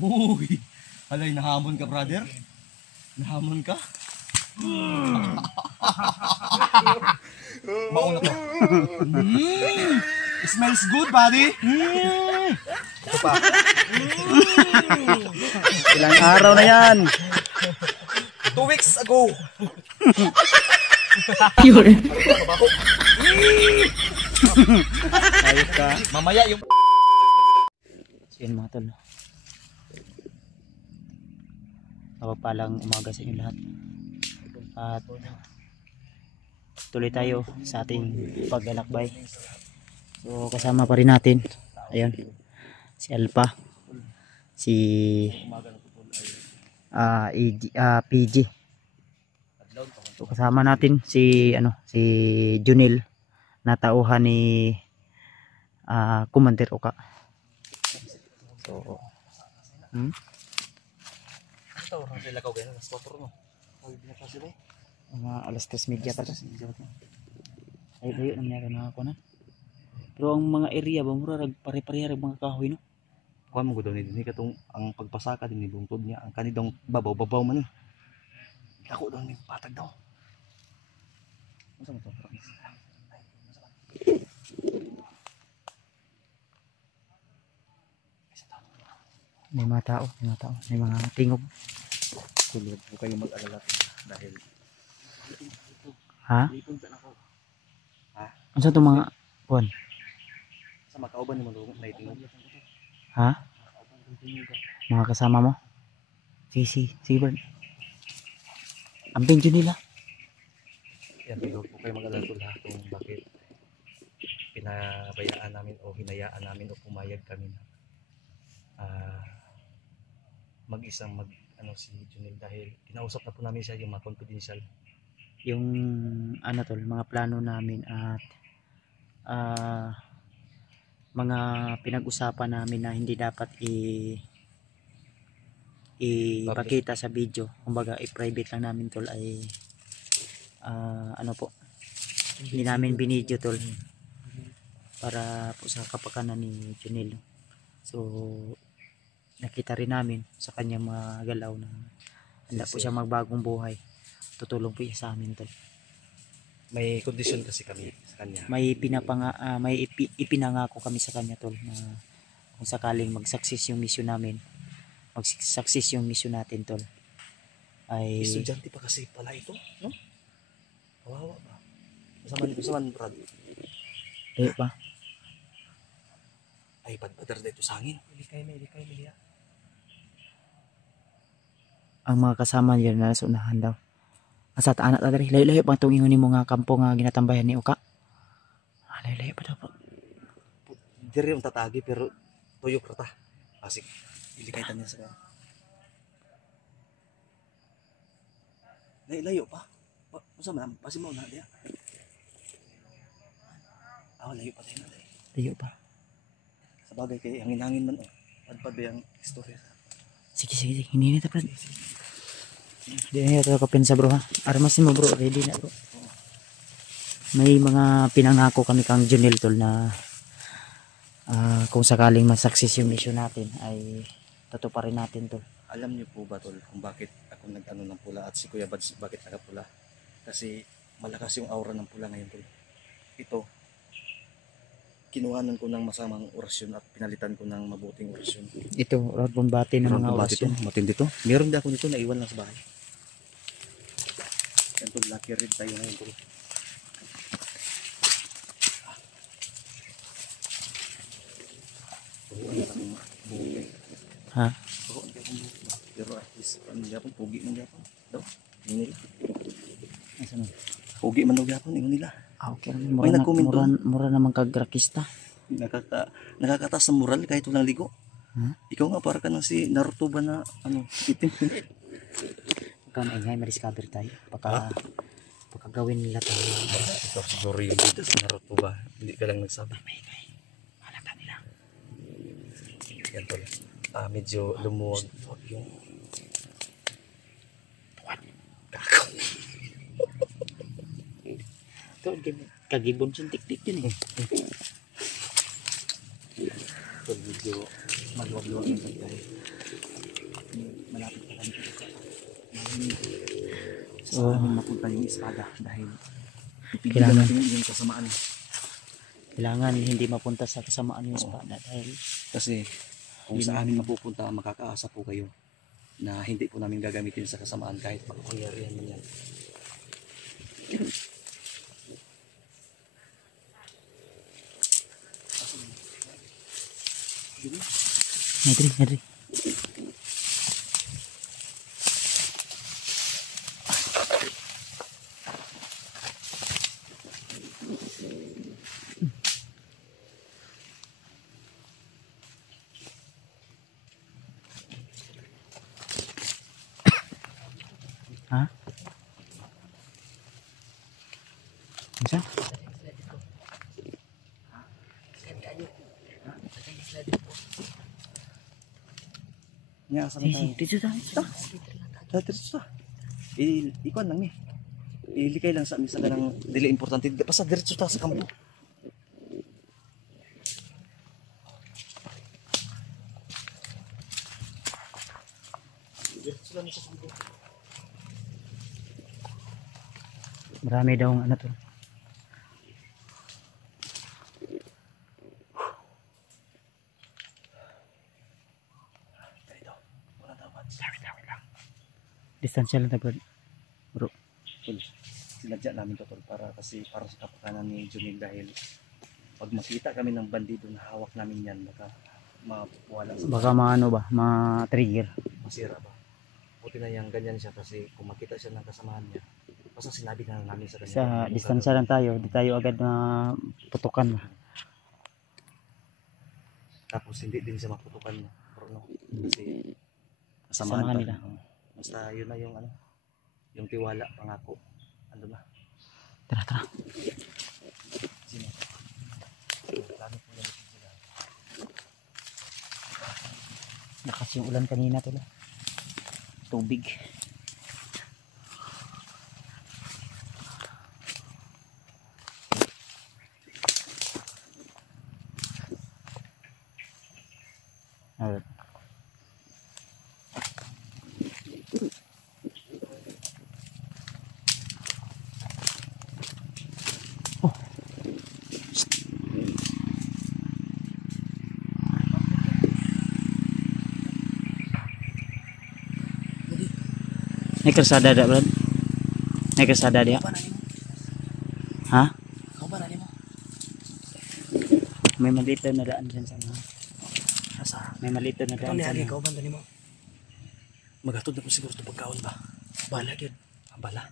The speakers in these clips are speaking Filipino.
Uy, alay, nahamon ka, brother. Nahamon ka. Mauna to. Smells good, buddy. Ito pa. Ilang araw na yan. 2 weeks ago. Pure. Ayos ka. Mamaya yung... So yun mga tol. Mapapalang umaga sa inyo lahat. At tuloy tayo sa ating paglalakbay. So kasama pa rin natin. Ayun. Si Alpha. Si PG. So kasama natin si si Junil na tauhan ni Commander Oka. So mga alas 3:30 pa to. Ay dayo na meron na ako na. Pero ang mga area ba mura pare-pareha mga kahoy no. Kuha mo daw ni katong ang pagpasaka din ni bungtod niya ang kanidong babaw man ni. Ako daw ni patag daw. Unsa mo to? May mga tao, may mga tingog. Kulog ko kayo mag-alala dahil Ha? lipon sa nako. Ano sa itong mga buwan? Sa makauban ni mo na itingog. Ha? Mga kasama mo? Sige Bern. Amping dyan nila. Yan, tingog ko kayo mag-alala lahat kung bakit pinabayaan namin o hinayaan namin o pumayag kami na mag-isang si Junil dahil kinausap na po namin siya yung mga confidential. Yung tol, mga plano namin at mga pinag-usapan namin na hindi dapat ipakita sa video, kumbaga i-private lang namin tol ay hindi namin binidyo tol para po sa kapakanan ni Junil. So nakita rin namin sa kanyang mga galaw na handa po siya magbagong buhay. Tutulong po siya sa amin tol. May kondisyon kasi kami sa kanya. May ipinangako kami sa kanya tol na kung sakaling mag-success yung mission namin, mag-success yung mission natin tol, ay estudyante pa kasi pala ito, no? Kawawa ba? Masaman Brad. Di ba? Ay padpadar dito sa hangin. Ilikay Melia. Ang mga kasama niya na sa unahan daw. Asa ta anak ta diri, layo-layo pang tungingon nimo nga kampo nga ginatambayan ni Oka. Layo-layo pa daw po. Diri yung tatagi pero tuyok rata. Asik. Ilikay ta niya sa. Layo pa. Unsa man pasi mo na dia. Layo pa tayo na. Layo pa. Sa bagay kay hangin-hangin man padpad ba yung istorya. Sige. Hindi na ta Brad. Hindi na ito kapinsa bro ha. Armasin mo bro, ready na bro. May mga pinangako kami kang Junil tol na kung sakaling ma-success yung mission natin ay tutuparin natin tol. Alam niyo po ba tol kung bakit ako nag-ano ng pula at si Kuya Bads bakit nagapula? Kasi malakas yung aura ng pula ngayon tol. Ito, kinuhanan ko ng masamang orasyon at pinalitan ko ng mabuting orasyon. Ito, road bombate ng mga orasyon. Matindi to. Meron din ako nito na iwan lang sa bahay. Ito, lucky red tayo ngayon tol. Ha? Pero at least ano gyapon pugi man gyapon. Daw. Nila. Asa man? Pugi man gyapon ingon nila. Okay, May mura naman kag rakista. Nakakatas ng moral kahit walang ligo. Huh? Ikaw nga para ka nang si Naruto ba na itim. Ikaw maingay, ma-discover tayo. Baka gawin nila tayo. Ikaw siguro yung dito sa Naruto ba? Hindi ka lang nagsabi. Maingay. Malata nila. Yan tol. Medyo lumuwag yung kako. Ito, kagibon siyang tik-tik yun eh. Medyo maluwag-luwag yung dahil malapit pa kami dito. So, Sa amin mapunta yung espada dahil Kailangan. natin yung kasamaan. kailangan hindi mapunta sa kasamaan yung espada dahil Kasi kung sa amin mapupunta, makakaasa po kayo na hindi po namin gagamitin sa kasamaan kahit makapangyarihan man yan. Medri. Ha? Isa? Nga, sa tayo. Dito tayo. Diretso ta. Ikuan lang ni. Ilikay lang sa amin sa ganang dili importante. Basta diretso ta sa kampo. Diretso lang sa kampo. Marami daw ang ano to. Dito. Wala dapat. Tawi lang. Distansya lang tayo bro. Sinadya namin to tol para kasi para sa kapakanan ni Junil dahil pag makita kami ng bandido na hawak namin yan baka mawala sa Baka maano ba, ma-trigger. masira ba. Buti na yung ganyan siya kasi kung makita siya ng kasamahan niya basta sinabi na namin sa kanya. Sa distansya lang tayo, di tayo agad na putukan. Tapos hindi din siya maputukan no? Kasi Samahan kasamahan nila. Basta yun na yung ano yung tiwala pangako. Ano na? Tara. Sino? Plano po yan sila. Lakas yung ulan kanina to. Tubig. Alright. May kalsada da, Brad? May kalsada diha? Ha? Ikaw ba nani mo? May maliit na daan dyan sa mga. Asa? May maliit na daan sa mga. Ikaw ba nani mo? Magatod na po siguro ito pagkaon ba? Bala yun. Bala.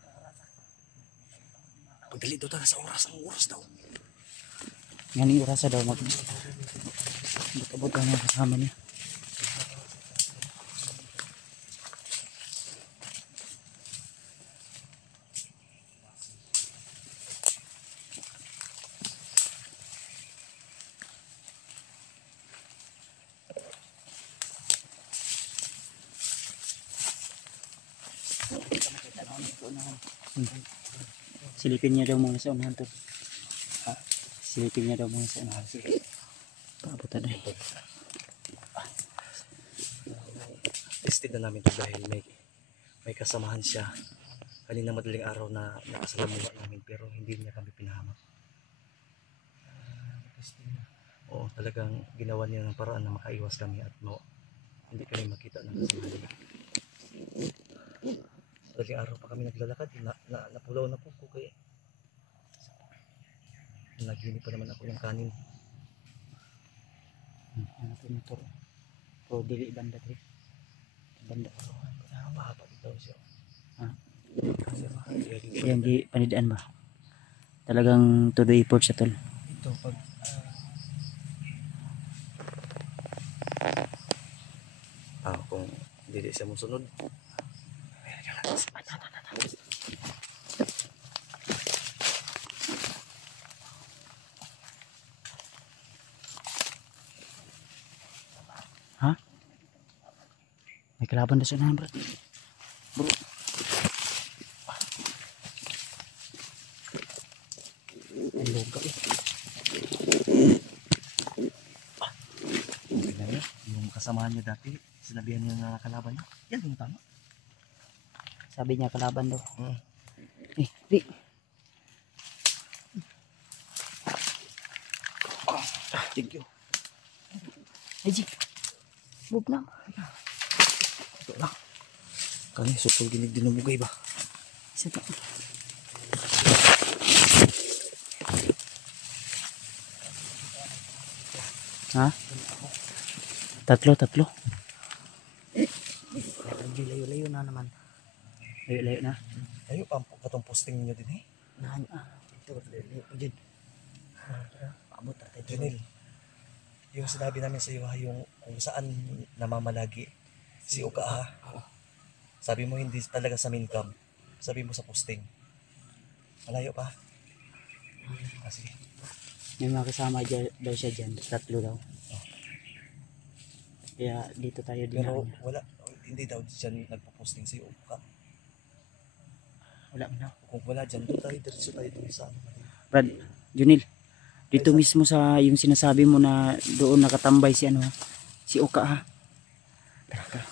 Pagdali daw tayo sa oras, ang oras daw. Nganing orasa daw mag. Buta-buta na kasama niya. Silipin niya daw muna sa unahan to. Silipin niya daw muna sa unahan. Paabutan na eh. Tested na namin ito dahil may kasamahan siya. Kanina madaling araw na nakasalamuha namin pero hindi niya kami pinahamak. Oo, talagang ginawa niya ng paraan na makaiwas kami at hindi kami makita ng kasamahan niya. Madaling araw pa kami naglalakad, napulaw na po ko kaya naginip pa naman ako ng kanin. Ano to motor? Pro dili banda to. Banda. Mahaba ito siya. Ha? Kasi Yan di panidaan ba? Talagang todo effort sa tol. ito pag kung hindi siya musunod Ha? May kalaban na sa unahan, bro. Bro. Ang loga eh. yung kasamahan niya dati, sinabihan niya na kalaban niya. Yan yung tama. Sabi niya kalaban daw. Mm. Di. Thank you. Ay, G. Bub na. Ito lang. Kani, sutol ginig dinumugay ba? Isa pa. Ha? Tatlo. Layo-layo na naman. Layo-layo na. Ayo pa katong posting niyo din eh. Nahan. Ito, layo ko dyan. Paabot natin. Junil, yung sinabi namin sa iyo ha, yung kung saan namamalagi si Uka ha. Sabi mo hindi talaga sa main camp. Sabi mo sa posting. Malayo pa. Sige. May mga kasama daw siya dyan. Tatlo daw. Kaya dito tayo din. Pero wala, hindi daw dyan nagpo-posting si Uka. Wala na. Kung wala dyan, doon tayo, diretso tayo doon sa Brad, Junil, dito mismo sa yung sinasabi mo na doon nakatambay si ano, si Uka ha. Tara.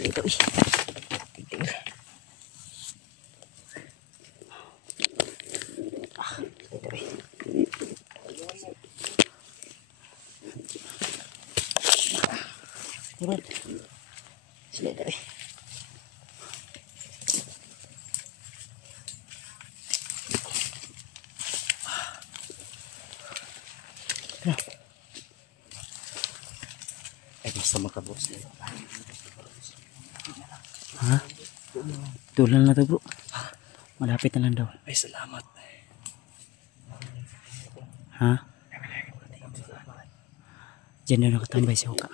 Ito eh. Ito eh. Diba? Sila ito eh. ay basta makabos na yun. Ha? Tulan na to bro. Malapit na lang daw. Ay salamat. Ha? Diyan na nakatambay si Uka.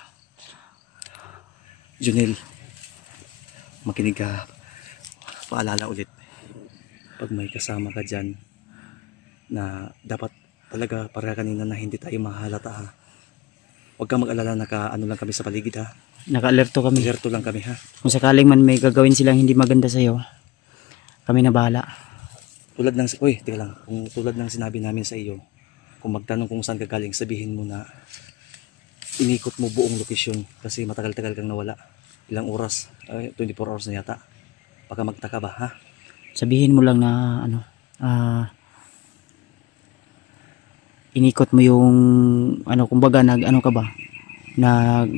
Junil, makinig ka. Paalala ulit. Pag may kasama ka dyan na dapat talaga para kanina na hindi tayo mahalata ha. Huwag kang mag-alala, naka-ano lang kami sa paligid ha. Naka-alerto kami. Alerto lang kami ha. Kung sakaling man may gagawin silang hindi maganda sa'yo, kami na bahala. Tulad ng, uy, teka lang. Kung tulad ng sinabi namin sa iyo, kung magtanong kung saan ka galing, sabihin mo na inikot mo buong lokasyon kasi matagal-tagal kang nawala. Ilang oras? 24 hours na yata. Baka magtaka ba ha? Sabihin mo lang na ano, inikot mo yung ano, kumbaga nag ano ka ba? Nag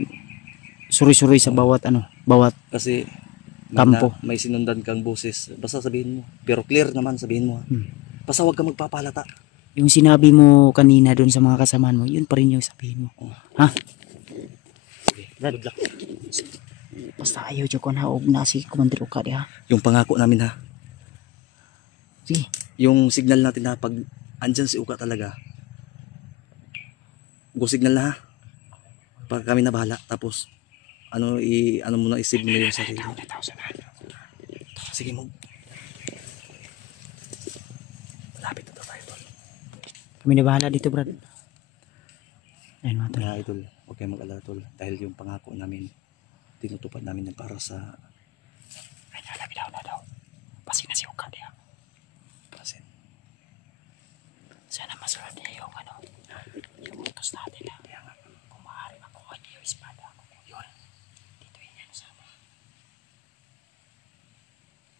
suri-suri sa bawat ano, bawat Kasi kampo. may sinundan kang boses. Basta sabihin mo. Pero clear naman sabihin mo ha. Basta huwag kang magpapalata. Yung sinabi mo kanina doon sa mga kasamaan mo, yun pa rin yung sabihin mo. Ha? Okay. Good luck. Basta ayaw dyan ko na og na si Commander Uka di ha. Yung pangako namin ha. Sige. Yung signal natin na pag andyan si Uka talaga. Go signal na ha. Pag kami na bahala. Tapos ano mo na isave mo na yung sarili. Sige mo. Malapit na tayo tol. Kami na bahala dito, Brad. Ayun mga tol. Kaya idol, huwag kayong mag-alala tol. Dahil yung pangako namin, tinutupad namin yan para sa Ay, nalabi daw. Pasig na si Uka di ha. kasin. Sana masunod niya yung ano, yung utos natin ha. Kaya nga, kung maaari makuha niya yung espada ko. Yun. Dito yun yan sana.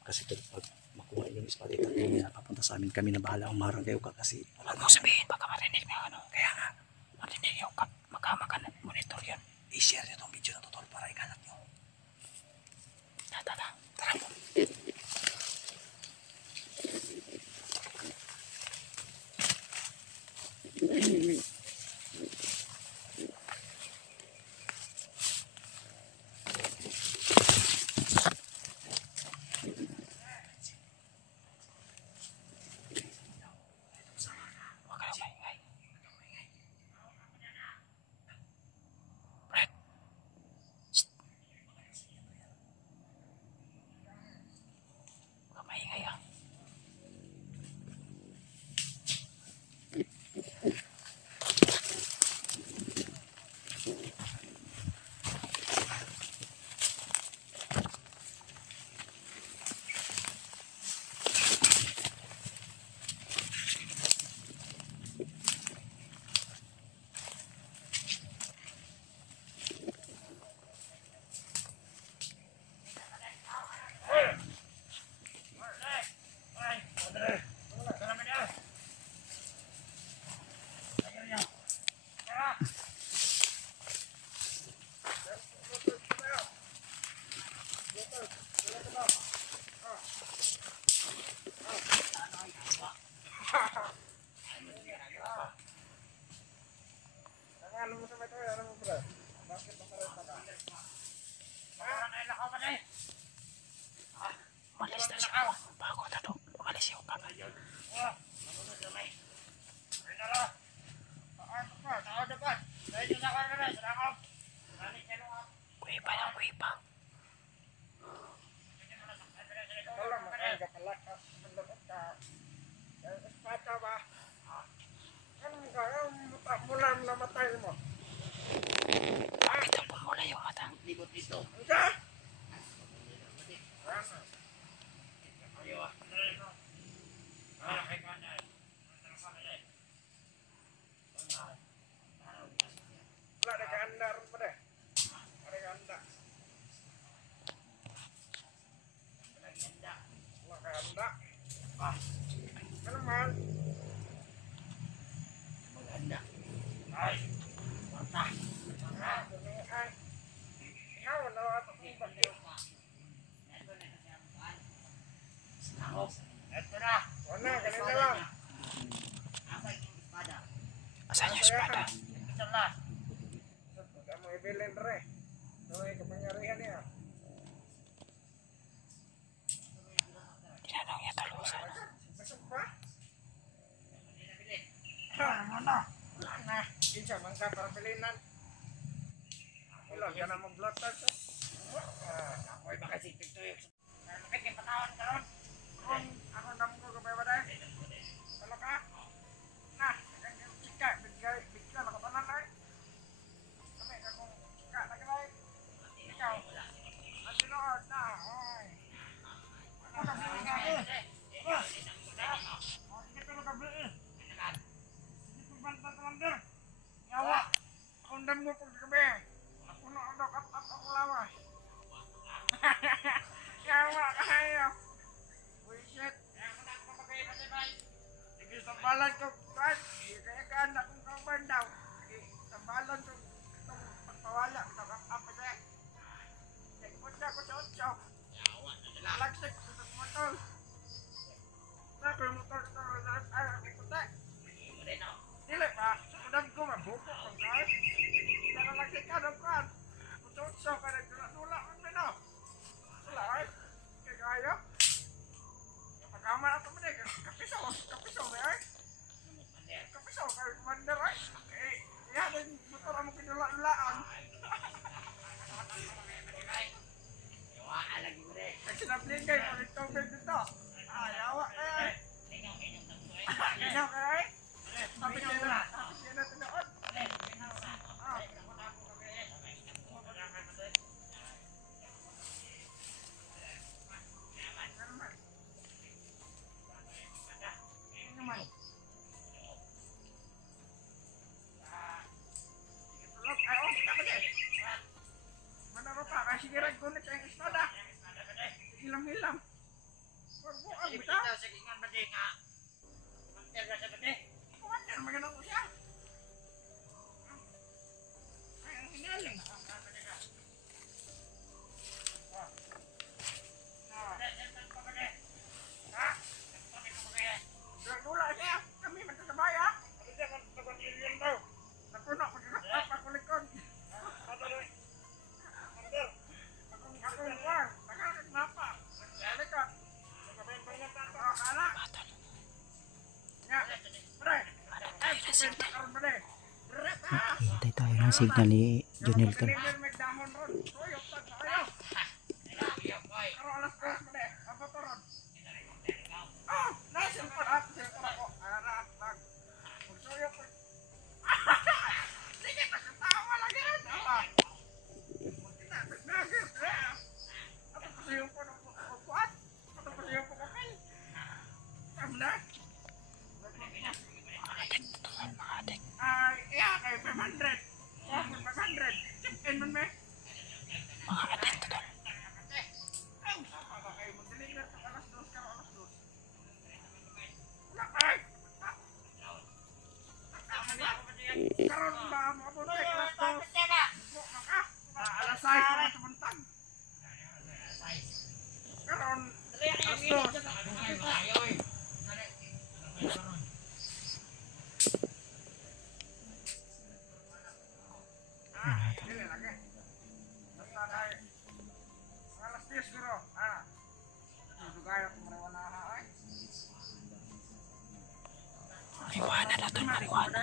Kasi tol, pag makuha yung espada ito, hindi na papunta sa amin. Kami na bahala umarang kayo ka kasi Huwag mo sabihin, baka marinig na ano. Kaya nga, marinig yung magkamakan monitor yun. i-share nyo itong video na to tol para ikalat nyo. Tara mo. Huwag kayong maingay. Brad. Shh. Asan yung espada? Tinanong niya talusan. Kundam mo pag gabi. Ako na ako lawas. Yawa kayo. Buisit. Sige, sambalan ko. Kaya kaanak kong kaban daw. Sambalan ko itong pagpawala. Apa siya. Nagpun siya ko sa 8. Lalagsik ko sa motor. Sabi yung motor ito. Ay, puti. Dili pa. Kundam ko mabuko kong guys. Lalagsik ka daw kan. Sa ka nagdula ang pino. Wala ay. Kaya kaya. Pagkaman ato mo kapisaw ba ay? Kapisaw kayo commander ay. Yan ang motor mo kinula-ulaan. Sinapling kayo ulit tubig dito. Yawa kayo ay. Ginaw kayo ay. Sabi siya na tinood. Sigiran ko na sa espada. Hilam-hilam. Pagbuang bita. Kumantir, maganda ko siya. Ay, ang hinaling. Dula siya. Kami magkasabay ha. Napuno, magkakasap ako likod. Ako yung war. Nakakagmapa. Likod. Anak. Ya. Pre. Hintay tayo ng signal ni Junel Tol. Marijuana na Tol, marijuana.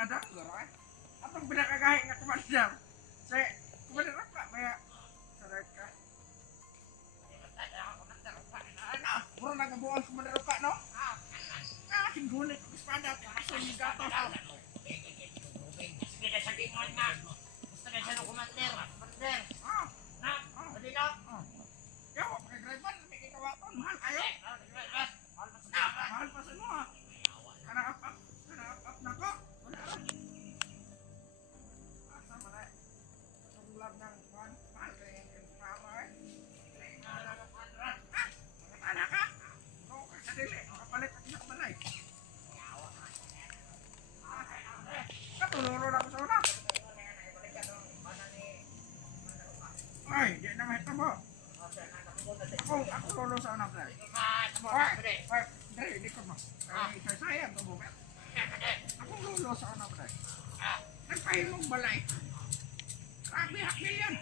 Ada goroy. Atong pinakagahi nga kumandam. Say, kumandam pa maya. Saray ka. Ano? Puro nagabuan kumandam pa no? Tinggulit ko espada kasi ni gato. Sige na sa gingon nga. Gusto na siya ng kumander. Kumander. Na, madilap. Ito mo. Ako lolo sa anak na. Oy, dali, likod mo. Sayang to mo. Ako lolo sa anak na. Nagpahilong balay. Grabe, hakil yan.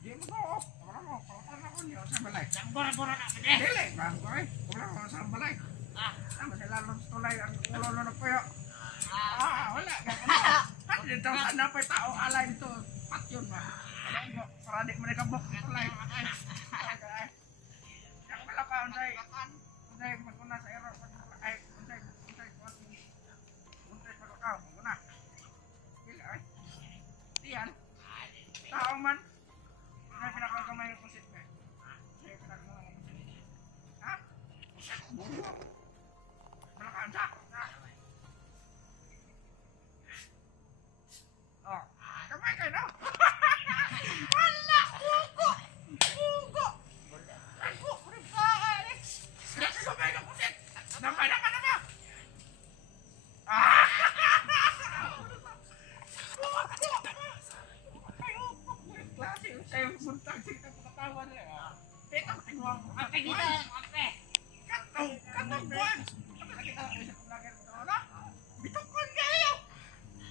Di mo ko. Wala mo. Palapan ako niyo sa balay. Dili, bang ko eh. Wala mo sa balay. Tama sila tulay ang lolo na puyo. Wala. Dito sana pa tao alay dito. Patyon ba? Para di mo nakabok tulay. Yang pala ka unsay maguna sa ero ay unsay pagkakaw maguna. Dili ay. Diyan. Tao man. Ay pinakagamay ng pusit ba? Ay pinakagamay ng pusit. Ha? Bugo. Wala ka unsa? Oh, kamay kayo no? Wala! Bugo! Bugo! Bugo! Pinakagamay ng pusit! Nampay na ka na ba? Klase, sa'yo buntag sa pagkatawan niya. Teka, tingwang. Katong buwan. Nakita ko sa vlogger ito, ano? Bitungkol kayo!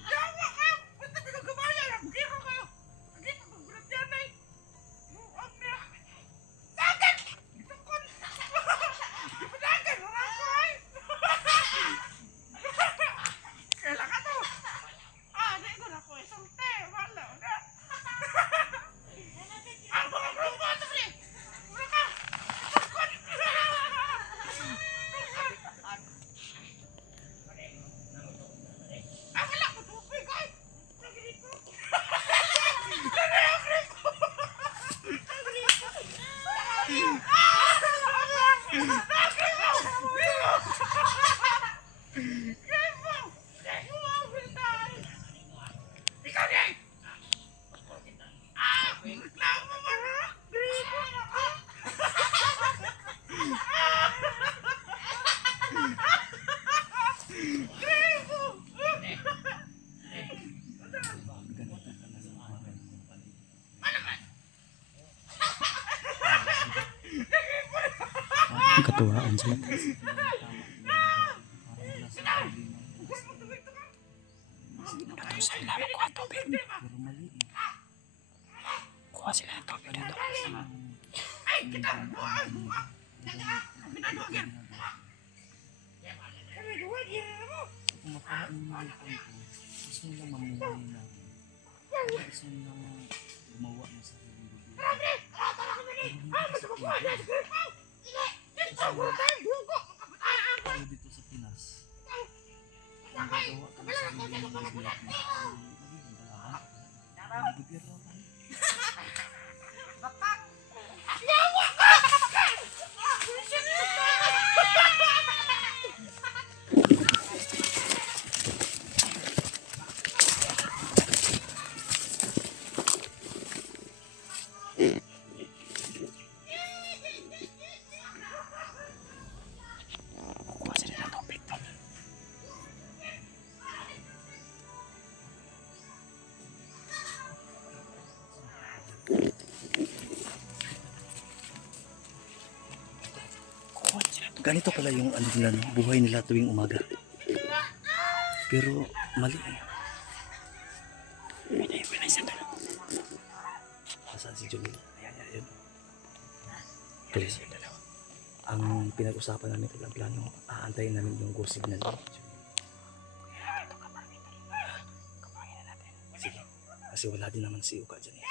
Yawa kayo! Basta pinagabaya, nag-giro kayo. Nagita kong gulat yan ay. Muang niya. Dagat! Bitungkol! Di ba dagat? Wala ko ay! Kailan ka to? Di ko na ko isang te. Wala na. Ang mga grupo ito, pre! Wala ka! Bitungkol! Wala ko tubig ay! Lagi dito! Lagi ang gripo! Ikaw di! Lama mo na! Gripo na ka! Gripo! Ang katuwaan sila. Dato sila magkuha tubig. Kuha sila ng tubig dito. Ay, kita! Buang! Buang! Pinaduagin! Pinaduagin mo! Kumakain mo yung pangko. Gusto nila mamuhay na. Gusto nila gumawa ng sariling lugar. Gusto ko buhay na sa gripo! Dito! Butay! Bugo! Tayo dito sa Pinas. Ang gagawa ka ng sariling lugar. Magiging dalahan. Gobyerno tayo. Yawa ka! Kuha sila ng tubig tol. Kuha sila ng tubig. Ganito pala yung ano nila, no? Buhay nila tuwing umaga. Pero mali eh. Pinay sa tol. Nasaan si Jomil? Ayan, ayan. Please. Ang pinag-usapan namin kung plano, aantayin namin yung go signal. Sige. Kasi wala din naman si Uka dyan eh.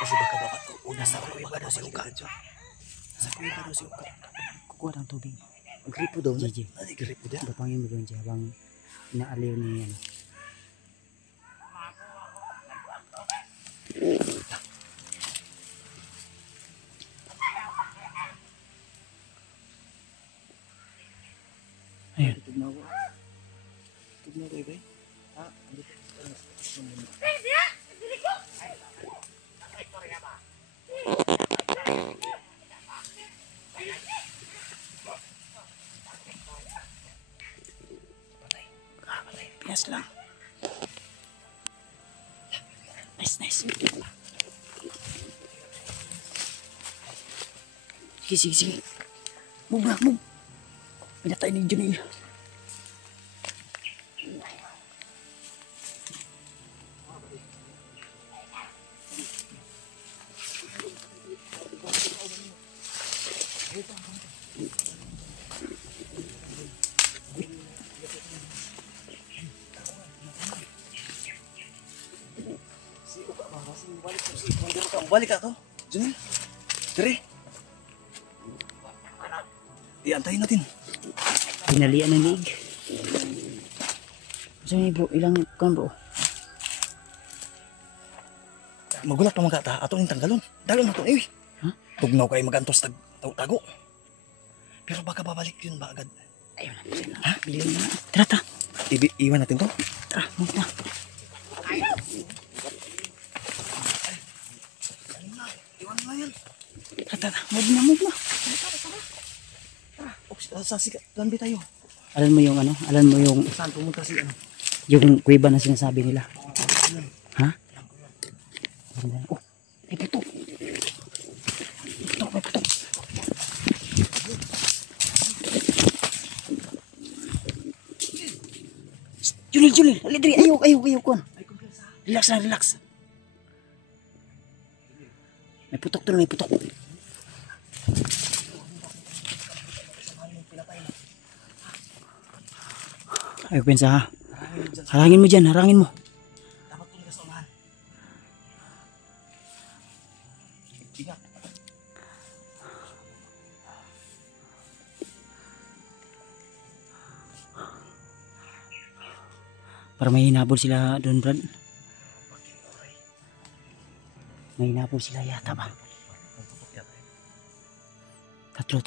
Kasi baka una sa kuya daw si Uka dyan. Nasa kuya daw si Uka. Kukuha ng tubig. Ang gripo daw na. Gigi. Ay, gripo daw. Bapangin mo doon siya habang inaaliw ni ano. Ayun. Tutog na ako. Tutog na ako, Ibay. Andito. Pias lang. Nice. Sige, sige, sige. Move na, move. Pinatay ni Junil. Balik ka to. Junel. Dire. Iantayin natin. Pinalian ng liig. Saan bro? Ilang kan bro? Magulat pa mga ta. Ato yung tanggalon. Dalon na to. Eh. Ha? Tugnaw kayo magantos tago. Pero baka babalik yun ba agad? Ayun na. Ha? Bilihan na. Tara, tara. Iwan natin to. Tara, move na. Iwan na yan. Tara, tara. Move na, move na. Sa sikat. Tuan tayo. Alam mo yung ano? Alam mo yung Saan pumunta si ano? yung kuweba na sinasabi nila? Ha? Oh, may puto. May puto. Junil. Alidri, ayaw, kon. Relax lang, relax. May putok to, may putok. Ayaw, pensa ha. Harangin mo dyan, harangin mo. Dapat kung kasamahan. Ingat. Para may hinabol sila doon, Brad. May hinabol sila yata ba? Tatlo.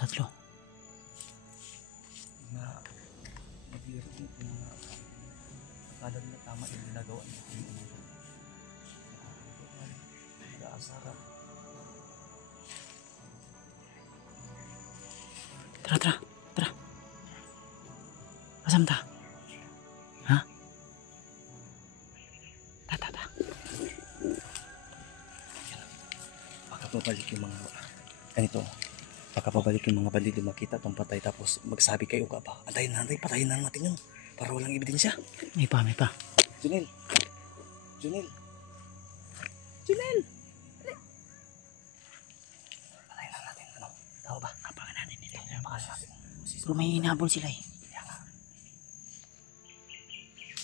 Akala nila tama yung ginagawa niya. Nag-aasara. Tara. Asam ta? Ha? Ta. Baka pabalik yung mga ganito. Baka pabalik yung mga bandido makita itong patay tapos magsabi kayo ka ba? Antayin patayin na natin yun. Para walang ebidensya. May pa. Junel. Patayin na natin. Ano? Tao ba? Kapakan natin nito. Patayin natin. Pero may hinabol sila eh.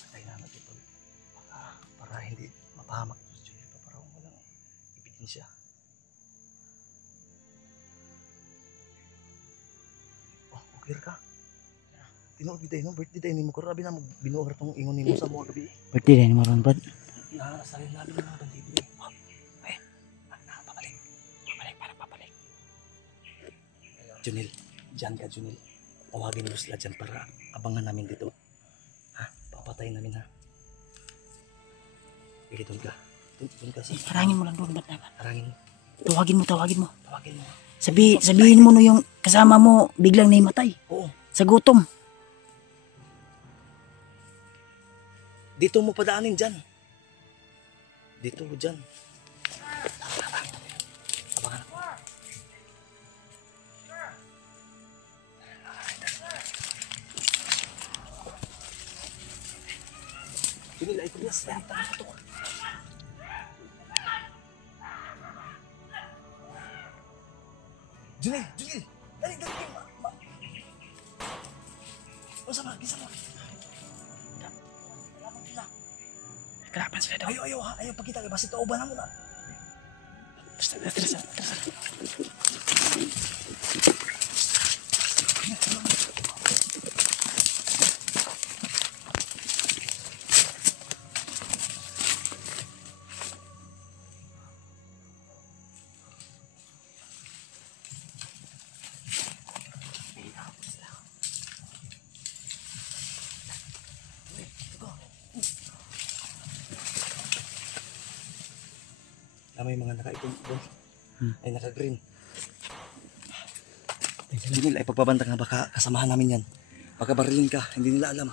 Patayin na natin ito. Para hindi mapahamak. Para walang ebidensya. Oh, okay ka? Tinuod bitay no, birthday day nimo ko rabi na binuhar tong ingon nimo sa mga gabi. Birthday din mo ron, Brad. Salin namin ng mga bandido. Papalik. Junil, Junil. Tawagin mo sila dyan para abangan namin dito. Ha? Papatayin namin ha. Sige, doon ka. Doon ka sa... Harangin mo lang doon, Brad. Harangin mo. Tawagin mo. Tawagin mo. Sabihin mo no yung kasama mo biglang naimatay. Oo. Sa gutom. Dito mo padaanin dyan. Dyan. Abangan. Junil, ay kulas. Junil! Dali! Gisa mo. Kalaban sila daw. Ayaw pagkita kay basta kauban mo na. Tara. May mga nakaipon doon. Ay naka-green. Junil, ay pagpabanta nga baka kasamahan namin yan. Baka barilin ka, hindi nila alam.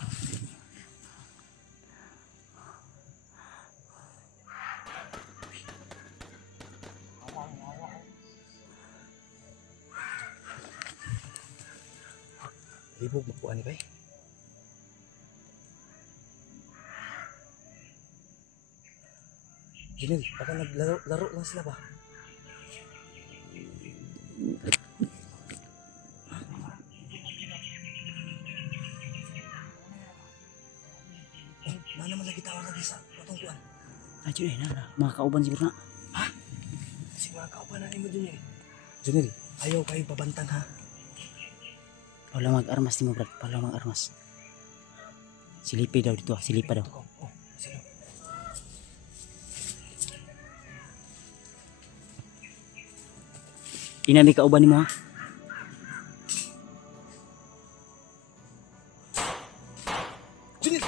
Libog, magpuan ni bay. Junel, baka naglaro lang sila ba? Na naman lagi tawag lagi sa patungkuan. Ayun eh, na. Mga kauban siguro na. Ha? Si mga kauban na mo Junel. Junel, ayaw kayo pabantang ha. Pala mag-armas ni mo, Brad. Pala mag-armas. Silipi daw dito, silipa daw. Oh, sino? Inami kauban ni mo ha. Junel!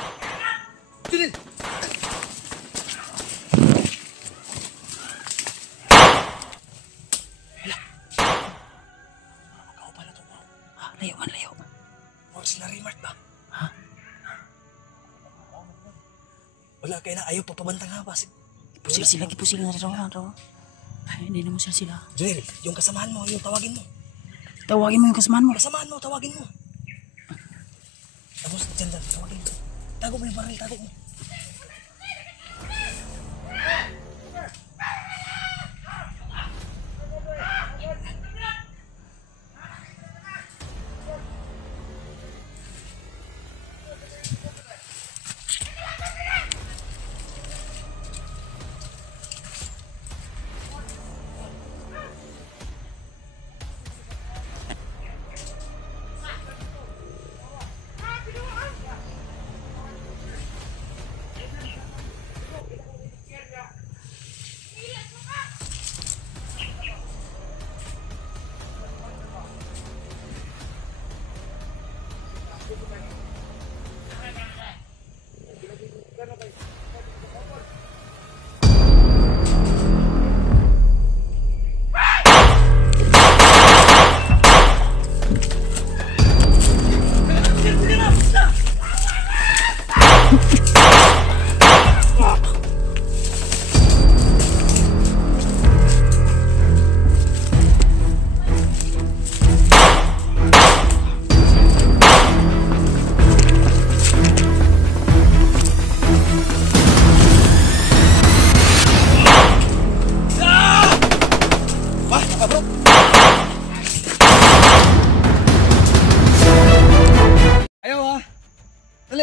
Junel! Kauban na to. Ah, layo man, layo. Huwag sila remark ba? Ha? Wala kayo na ayaw papabantang ha. Basi. Ipusil na raw. Ay, hindi naman sila. Junel, yung kasamahan mo, yung tawagin mo. Tawagin mo yung kasamahan mo. Kasamahan mo, tawagin mo. Tapos, dyan, tawagin mo. Tago mo yung baril, tago mo.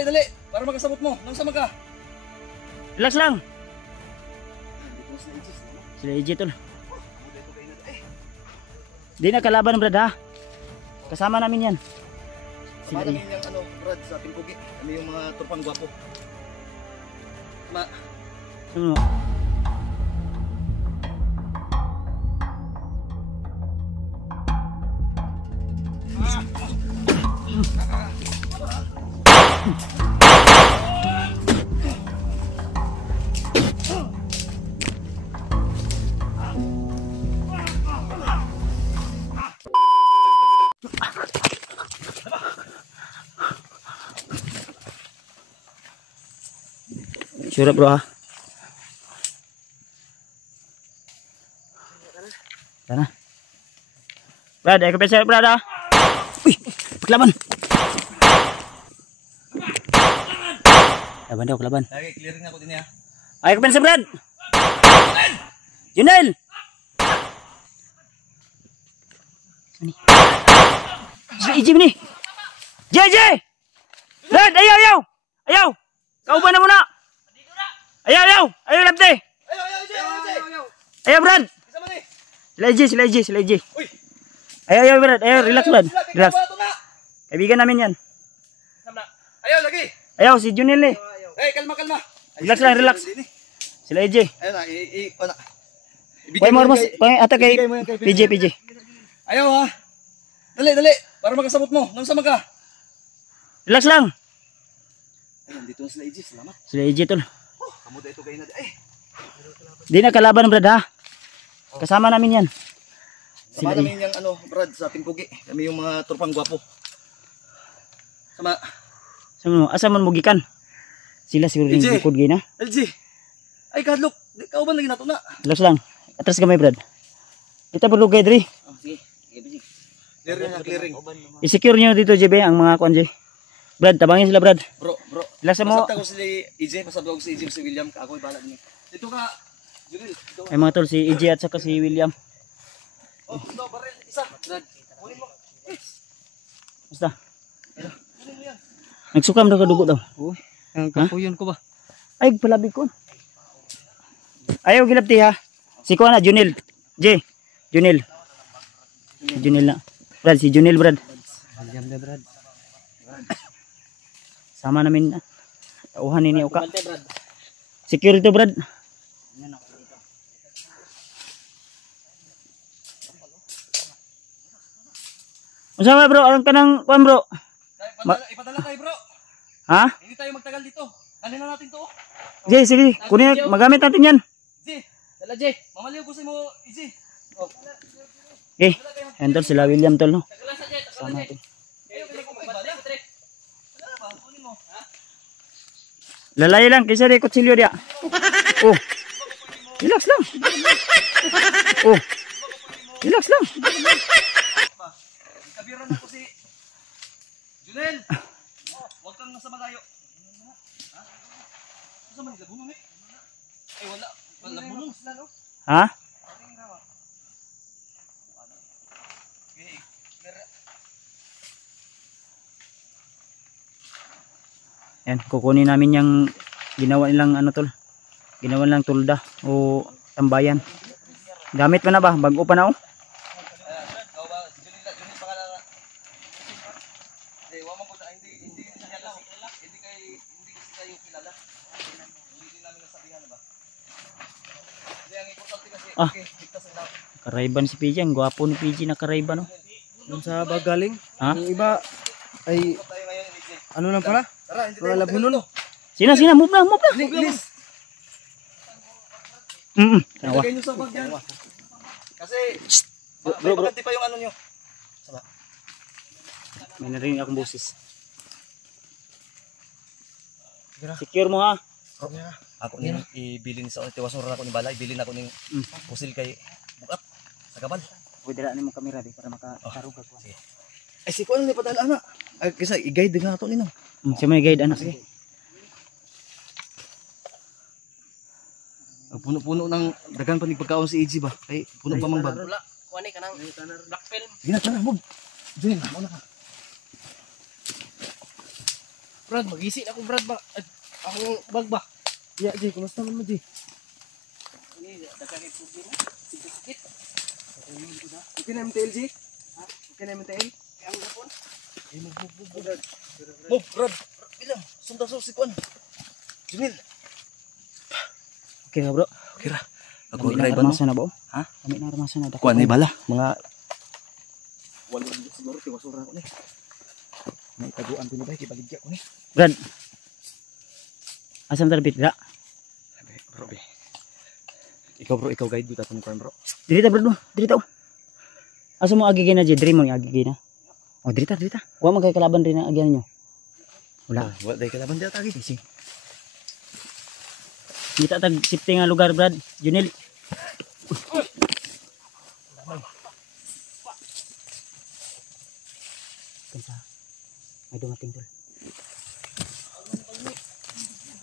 Dali, para makasabot mo. Nang sama ka. Relax lang. Sila AJ tol. Di na kalaban Brad ha. Kasama namin yan. Sama namin yung Brad sa Timpugi. Kami yung mga tropang gwapo. Ano? Sure bro ha. Sana. Brad, ay kapit sa'yo Brad ha. Uy, paglaban. Laban daw, laban. Lagi, clearing ako din ya. Ay kapit sa Brad. Junel! Sini. Si Ijim ni. JJ! Brad, ayaw! Ayaw! Kauban na muna! Ayaw! Ayaw, Labte! Ayaw, Brad! Sila AJ. Uy! Ayaw, Brad. Ayaw, relax, Brad. Relax. Kaibigan namin yan. Ayaw, lagi! Ayaw, si Junel eh. Kalma. Relax lang, relax. Sila AJ. Ayun na, Pwede mo armas. Ata kay PJ. Ayaw ha. Dali. Para makasabot mo. Nang sama ka. Relax lang. Ayun, dito na sila AJ. Salamat. Sila AJ tol. Kamu da ito kayo na. Di na kalaban, Brad ha. Kasama namin yan. Sama namin yung Brad sa Timpugi. Kami yung mga tropang gwapo. Sama. Asa man mugikan? Sila siguro yung AJ. bukod gay na. LG. Ay, kadlok. Kauban lagi nato na. Relax lang. Atras gamay, Brad. Kita perlu kay Dri. Oh, sige. I-secure nyo dito, JB, ang mga kuan, J. Brad, tabangin sila, Brad. Bro. Ilasa mo. Pasabta ko si EJ, pasabta ko si EJ si William, ako ibala niyo. Dito ka, Junel. Dito. Ay mga tol, si EJ at saka si William. Oh, ito, baril, isa. Kunin mo. Basta. Nagsukam daw ka dugo daw. Uy, ang kapuyon ko ba? Ay, palabi ko. Ayaw gilapti ha. Si kuan na, Junel. J. Junel. Junel na. Brad, si Junel, Brad. William na, Brad. Sama namin na. Tauhan ni Uka. Secure ito, Brad. Masama, bro. Anong kanang kuan, bro? Ipadala tayo, bro. Ha? Hindi tayo magtagal dito. Ano na natin to? Jay, sige. Kunin, magamit natin yan. EJ, dala Jay. Mamaliw ko sa mo, EJ. Oh. Okay. Ayan, tol. Sila William, tol, no? Sama natin. Lalay lang. Kaysa rin kutsilyo dia. Oh. Relax lang. Oh. Relax lang. Kabiran ako si Junel. Oh, huwag kang nasa malayo. Ha? Ano sa Manila? Bunong eh? Ay, wala. Wala bunong. Ha? Yan, kukunin namin yung ginawa nilang ano tol. Ginawa nilang tulda o tambayan. Gamit pa na ba? Bago pa na oh. Ah, karayban si PJ. Ang gwapo ni PJ na karayban oh. Doon sa bagaling. Ha? Yung iba ay ano lang pala? Mga labunon. Sina, move lang. Please. Tawa. Ilagay nyo sa bag yan. Kasi, may paganti pa yung ano nyo. May narinig akong boses. Secure mo ha. Ako ning ibilin sa tiwasura ako ni Balay, ibilin ako ning pusil kay bukat sa kabal. Pwede raan mo kamera di para makatarog ka. Ay si ko ni padala na. Ay kasi i-guide nga ato nino. Siya may guide ano sige. Puno-puno ng dagan pa ni pagkaon si EG ba? Ay puno pa mang bag. Wala. Kuha ka ng black film. Gina kana mo. Dili mo na ka. Brad, magisi na ako, Brad ba? Ang bag ba? Ya, Jay, kumusta man mo, Jay? Okay na MTL, Jay? Ha? Okay na MTL? Ang gapon. Move, Brad. Bilang sunda sa si kuan. Junil. Okay na bro. Kira. Ako Ako na drive no. armasa na ba? Ha? Kami na armasa na. Kuan ni bala. Mga Wala siguro tiwasura ko ni. May taguan ko ni ba kipagidya ko ni. Brad. Asam terbit bra. Bro, be. Ikaw bro, ikaw guide dito ni kuan bro. Dirita bro, dirita. Asa mo agigin na dream mo agigin na. Oh, dirita. Wa man kay kalaban rin na agyan nyo. Wala. Wala day kalaban dia tagi. Sige. Kita tag safety nga lugar, Brad. Junil. Kansa. May dumating tol.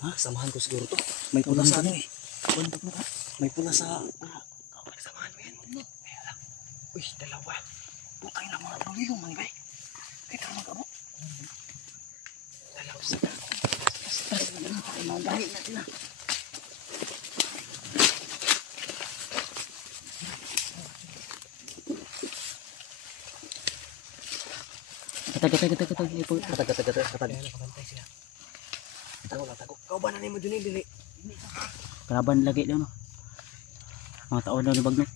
Ha, samahan ko siguro to. May pula sa ano eh. Bundok na ka. May pula sa samahan mo yan. Uy, dalawa. Bukay na mga pangilong man ba? Kita naman ka mo. Dalawa sa dalawa. Magahin natin na. Katag. Tago. Kau ba na ni mo dun dili? Kalaban lagi daw no. Mga taon daw ni Bagno.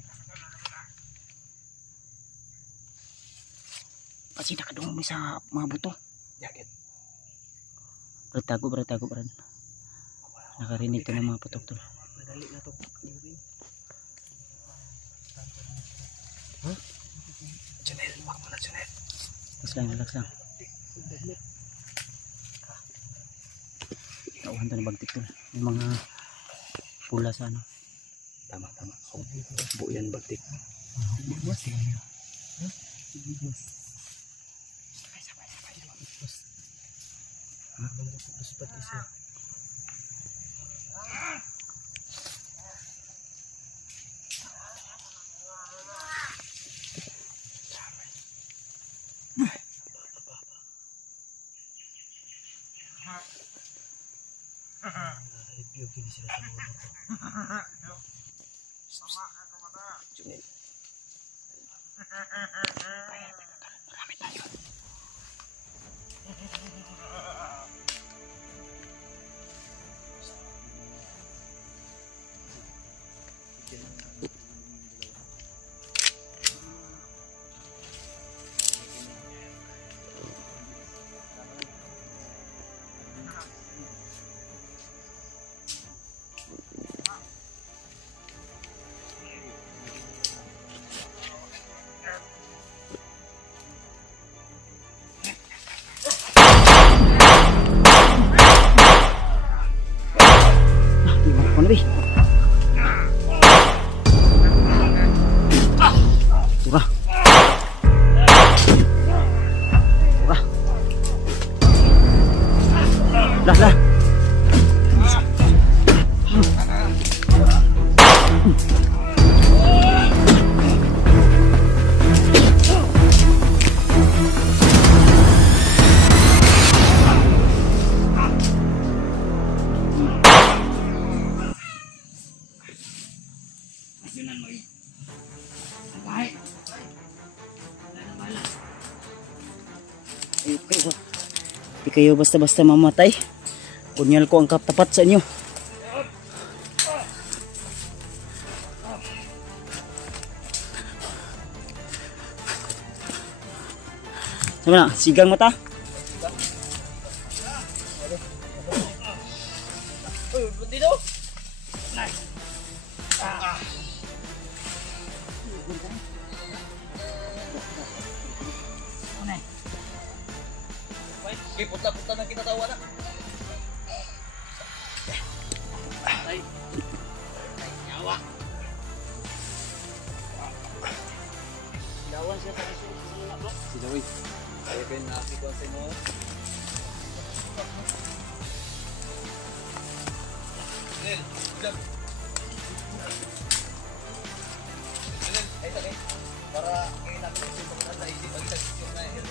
Kasi nakadungog mi sa mga buto. Yakit. Brad. Nakarinig ka ng mga putok tol. Madali na to. Janel, wag mo na Janel. Relax lang. Nauhan to ni Bagtik tol. Yung mga pula sa ano. Tama. Buyan batik. Junel. Ano ba? Tura. Tura. Lah, lah. Hindi kayo basta-basta mamatay. Punyal ko ang katapat sa inyo. Sama na, sigang mata. Punta-punta na kinatawa na. Ay. Nyawa. Dawan siya sa susunod bro. Sila uy. Ay ben nakikita sa mo. Nel, jump. Nel, ay tabi. Para kay natin yung pagkakata isip pag-isip na yun.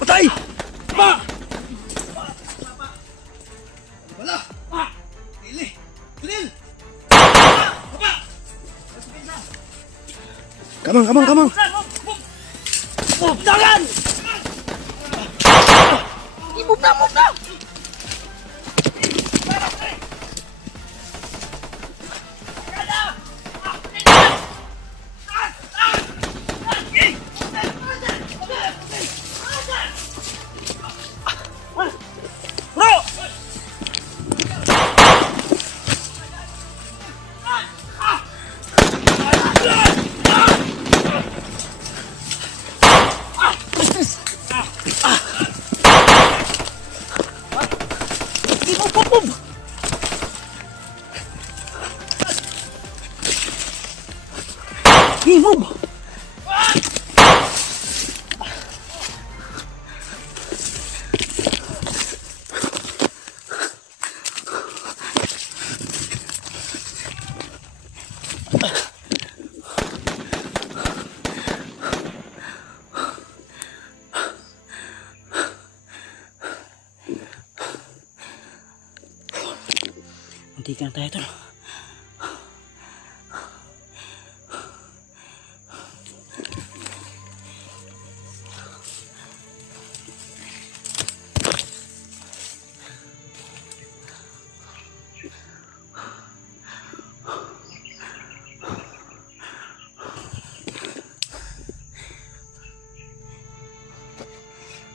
Patay! Pa! Wala! Pa! Ili! Tunil! Pa! Kamang, kamang, kamang. Dagan! Ibog na! Move! Hindi ka na tayo ito.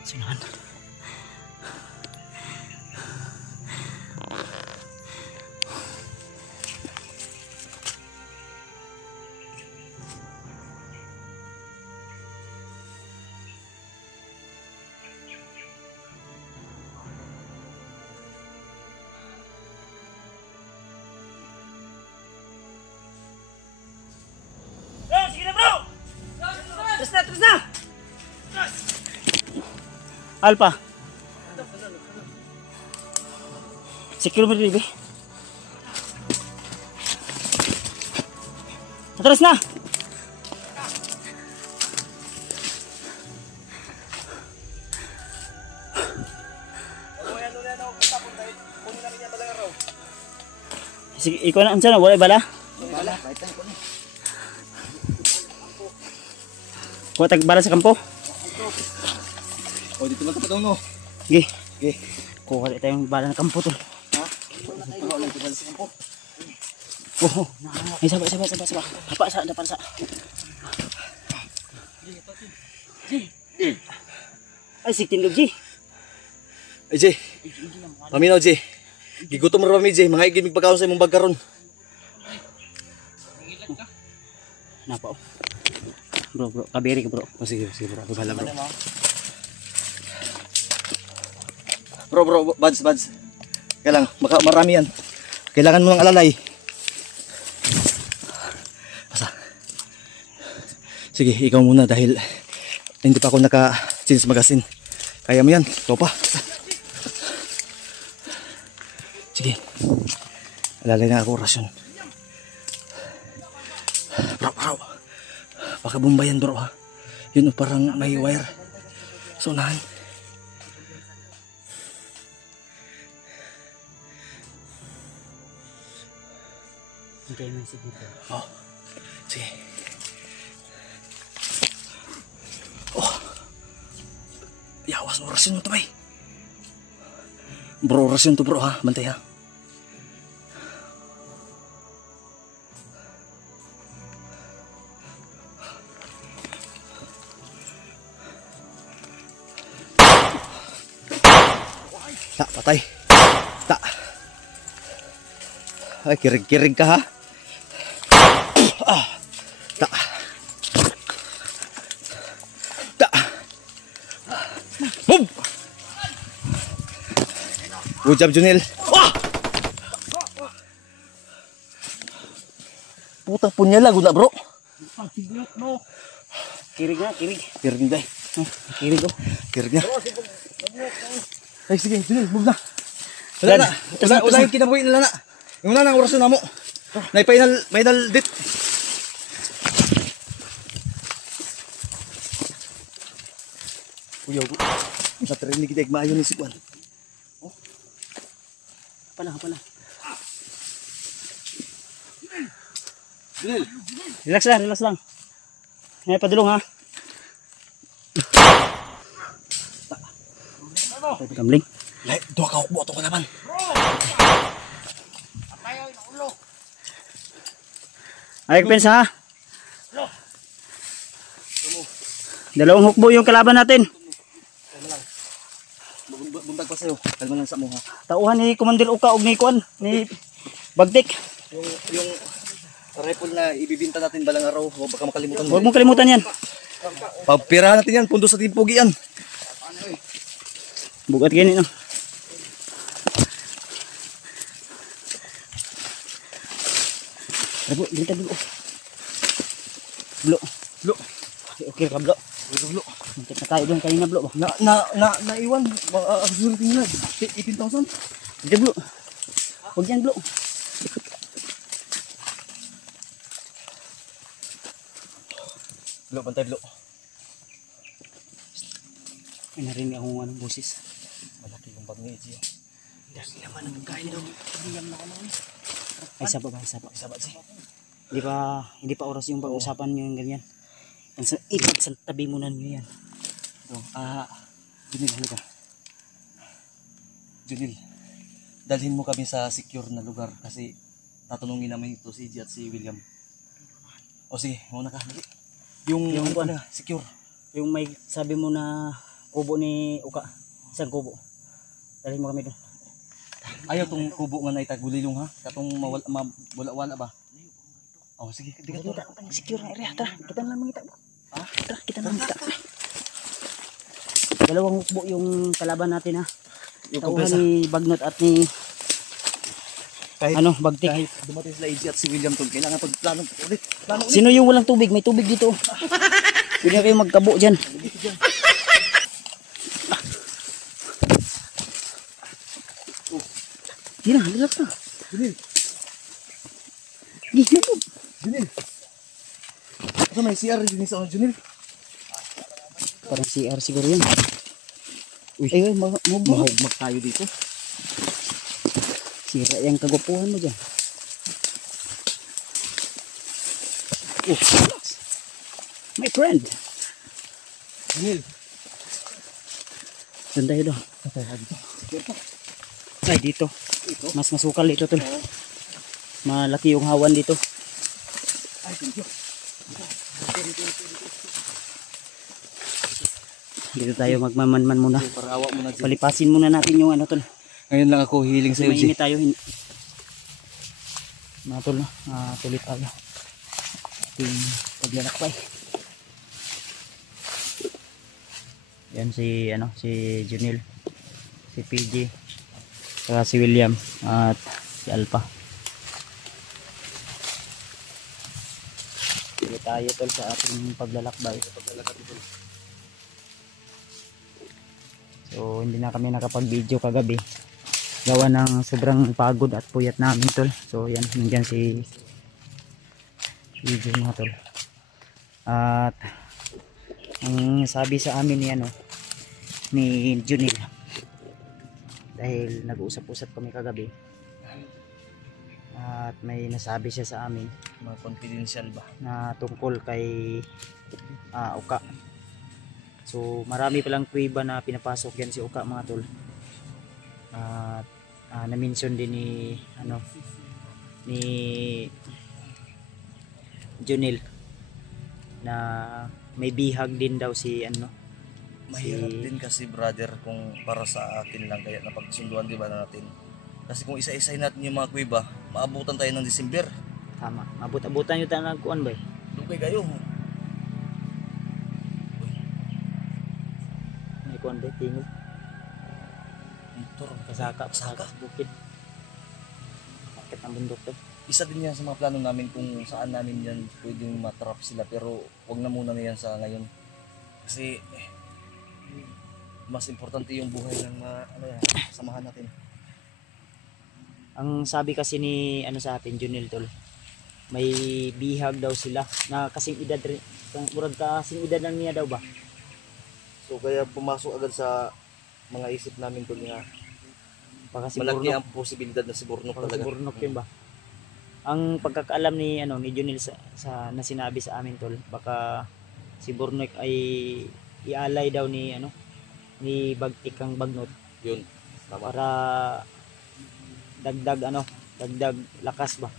Sinahan. Bro, sige na bro! Alpha. Secure mo rin, atras na. Sige, ikaw na unsa na wala bala? Kuha tag bala sa kampo. O, dito man tapos no. Sige. Sige. Kuha ulit tayong bala ng kampo tol. Oh, ay sabar. Dapat sa. Ay sitin G. Ay, Jay. Paminaw, Jay. Gigutom rin kami, Jay. Mga igimig pagkaon sa imong bag karon. Napa oh. Bro, kabiri ka bro. Oh, sige bro. Ako bahala, bro. Bro, buds. Kailang, marami yan. Kailangan mo ng alalay. Asa? Sige, ikaw muna dahil hindi pa ako naka-change magasin. Kaya mo yan. Ikaw pa. Sige. Alalay na ako rasyon. Bro. Baka bumbayan bro ha. Yun parang may wire. So unahan. Okay, may sige. Oh. Sige. Oh. Yawas mo rasyon mo to bay. Bro, rasyon to bro ha. Bantay ha. Tak, patay. Tak. Ay, kirig-kirig ka ha. Tak. Tak. Boom! Good job, Junel. Puta punya lagu na bro. Kirig. Kirig na day. Kirig oh. Kirig na. Ay sige, Junel, move na. Wala na. Unahin kinabuhi nila na. Yung na ng oras na mo. Na final date. Uyaw ko. Natrinig kita maayo ni si Juan. Pala. Junel. Relax lang. May padulong ha. Gambling. Lai, dua ka ukbo to ko naman. Ay, pensa ha. Dalawang hukbo yung kalaban natin. Buntag pa sa'yo. Kalma lang sa mo ha. Tauhan ni Commander Uka og ni Kuan ni Bagtik. Yung rifle na ibibinta natin balang araw. Huwag baka makalimutan mo. Huwag mong kalimutan yan. Pagpirahan natin yan. Pundo sa timpugian. Bugat gini no. Dito dulu. Blo. Okay ka blo. Muntik na tayo doon kanina blo. Naiwan. Sulit nila. 18,000. Dito blo. Huwag yan blo. Blo, bantay blo. May narinig akong anong boses. Malaki yung bag ni Eji. Dahil naman ang kain daw. Ay saba. Sabat siya. Hindi pa oras yung pag-usapan nyo yung ganyan. Ipag sa tabi mo na nyo yan. Junil, halika. Junil, dalhin mo kami sa secure na lugar kasi tatanungin namin ito si Eji at si William. O sige, muna ka. Dali. Yung ano, secure. Yung may sabi mo na kubo ni Uka. Isang kubo. Dalhin mo kami doon. Ayaw tong kubo nga na itagulilong ha. Katong mawala ba? Oh, sige, di ka to. Secure na area. Tara, kita na lang mangita. Tara, kita na mangita. Dalawang hukbo yung kalaban natin ha. Yung Tauhan kumpresa. ni Bagnot at ni Bagtik. Kahit dumating sila Eji at si William tol, kailangan pagplano ulit. Plano ulit. Sino yung walang tubig? May tubig dito. Pwede kayo magkabo dyan. Hindi na, relax na. Junil. Hindi na. Junil. Ito may CR din sa Junil. Parang CR siguro yun. Uy, ay, Mahugmak tayo dito. sira yung kagupuhan mo dyan. Oh, relax. My friend. Junil. Doon tayo doon. Ay, dito. Mas masukal dito tol. Malaki yung hawan dito. Ay, thank you. Dito tayo magmamanman muna. Para awa mo na, Jay. Palipasin muna natin yung ano tol. Ngayon lang ako hiling Kasi sa'yo, Jay. mainit tayo. Mga tol, tuloy tayo. Ating paglalakbay. Yan si Junil, si PG, saka si William at si Alpha. Tuloy tayo tol sa ating paglalakbay. So hindi na kami nakapag-video kagabi. Gawa ng sobrang pagod at puyat namin tol. So yan, nandiyan si PG mga tol. At ang sabi sa amin ni Junil, dahil nag-uusap-usap kami kagabi at may nasabi siya sa amin Mga confidential ba? na tungkol kay Uka. So marami palang kuweba na pinapasok yan si Uka mga tol. At na-mention din ni Junil na may bihag din daw si Mahirap din kasi brother kung para sa akin lang kaya napagsunduan di ba natin. Kasi kung isa-isay natin yung mga kuweba, maabutan tayo ng December. tama, abot-abutan yung tanang kuan ba. Lugay kayo. May kuan ba tingog Motor. kasaka Kasaka. sa bukid. Bakit ang bundok to? Isa din yan sa mga plano namin kung saan namin yan pwedeng matrap sila pero wag na muna na yan sa ngayon. Kasi mas importante yung buhay ng samahan natin. Ang sabi kasi ni sa atin Junil tol, may bihag daw sila na kasing edad rin, murag kasing edad lang niya daw ba. So kaya pumasok agad sa mga isip namin tol nga Baka si malaki Burnok, ang posibilidad na si Burnok baka si talaga. Burnok yun ba. Ang pagkakaalam ni ni Junil sa na sinabi sa amin tol, baka si Burnok ay ialay daw ni ni Bagtik ang Bagnot Yun. Tama. para dagdag lakas ba.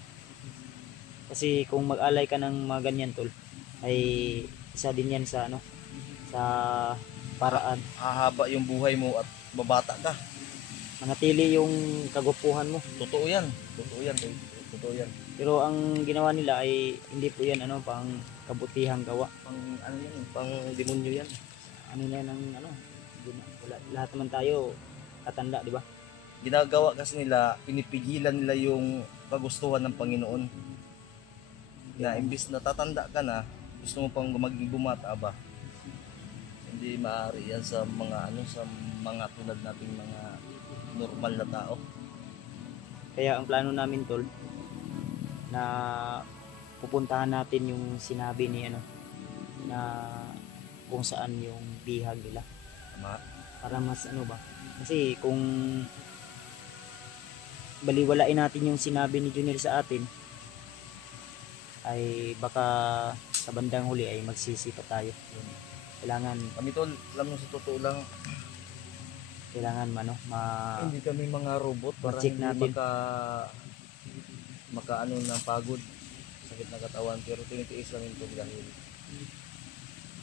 Kasi kung mag-alay ka ng mga ganyan tol, ay isa din yan sa sa paraan Hahaba yung buhay mo at babata ka. manatili yung kagupuhan mo. Totoo yan. Totoo yan. Totoo yan. Pero ang ginawa nila ay hindi po yan pang kabutihang gawa. Pang ano yan, pang demonyo yan. Ano na yan wala, lahat naman tayo katanda, di ba? Ginagawa kasi nila, pinipigilan nila yung kagustuhan ng Panginoon. Na imbis na tatanda ka na, gusto mo pang maging bumata ba? Hindi maaari yan sa mga sa mga tulad nating mga normal na tao. Kaya ang plano namin tol na pupuntahan natin yung sinabi ni na kung saan yung bihag nila Tama. para mas ba, kasi kung baliwalain natin yung sinabi ni Junil sa atin ay baka sa bandang huli ay magsisi pa tayo. Kailangan Kami tol, alam mo sa totoo lang, hindi kami mga robot para ma-check hindi natin. maka ng pagod, sakit ng katawan, pero tinitiis lang ito dahil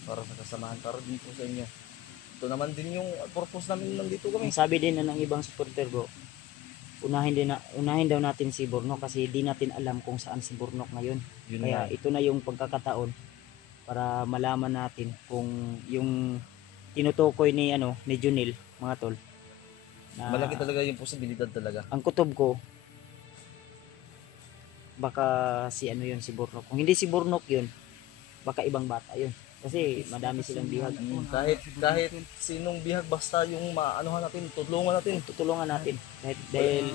para sa kasamahan, para din po sa inyo. Ito naman din yung purpose namin nandito kami. Ang sabi din ng ibang supporter bro, unahin daw natin si Burnok kasi di natin alam kung saan si Burnok ngayon. Yun Kaya nga. ito na yung pagkakataon para malaman natin kung yung tinutukoy ni Junil mga tol na Malaki talaga yung posibilidad talaga. ang kutob ko baka si yun si Burnok. Kung hindi si Burnok yun, baka ibang bata yun. Kasi madami silang bihag. Kahit sinong bihag, basta yung maanohan natin, tutulungan natin. Tutulungan natin. Dahil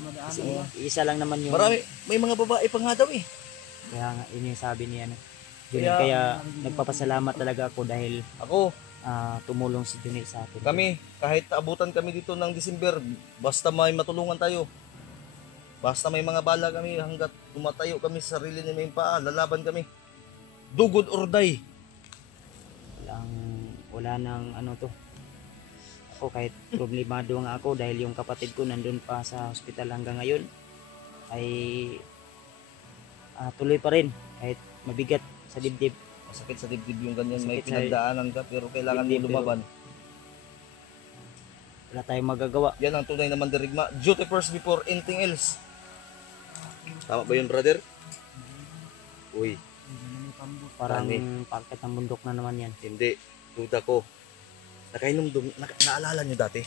isa lang naman yung... Marami, may mga babae pa nga daw eh. Kaya nga, yun yung sabi niya. Kaya nagpapasalamat talaga ako dahil Ako, tumulong si Junel sa atin. kami, kahit abutan kami dito ng December, basta may matulungan tayo. Basta may mga bala kami, hanggat tumatayo kami sa sarili ni may paa, lalaban kami. Dugod or die. Wala nang ano to. Ako kahit problemado nga ako dahil yung kapatid ko nandun pa sa hospital hanggang ngayon ay tuloy pa rin kahit mabigat sa dibdib. Masakit sa dibdib yung ganyan, may Masakit sa pinagdaanan ka pero kailangan mo dibdib, lumaban. Wala tayong magagawa. Yan ang tunay na mandirigma. Duty first before anything else. Tama ba yun, brother? Uy, Parang Dami. paket ng bundok na naman yan. hindi. Duda ko. Naalala nyo dati?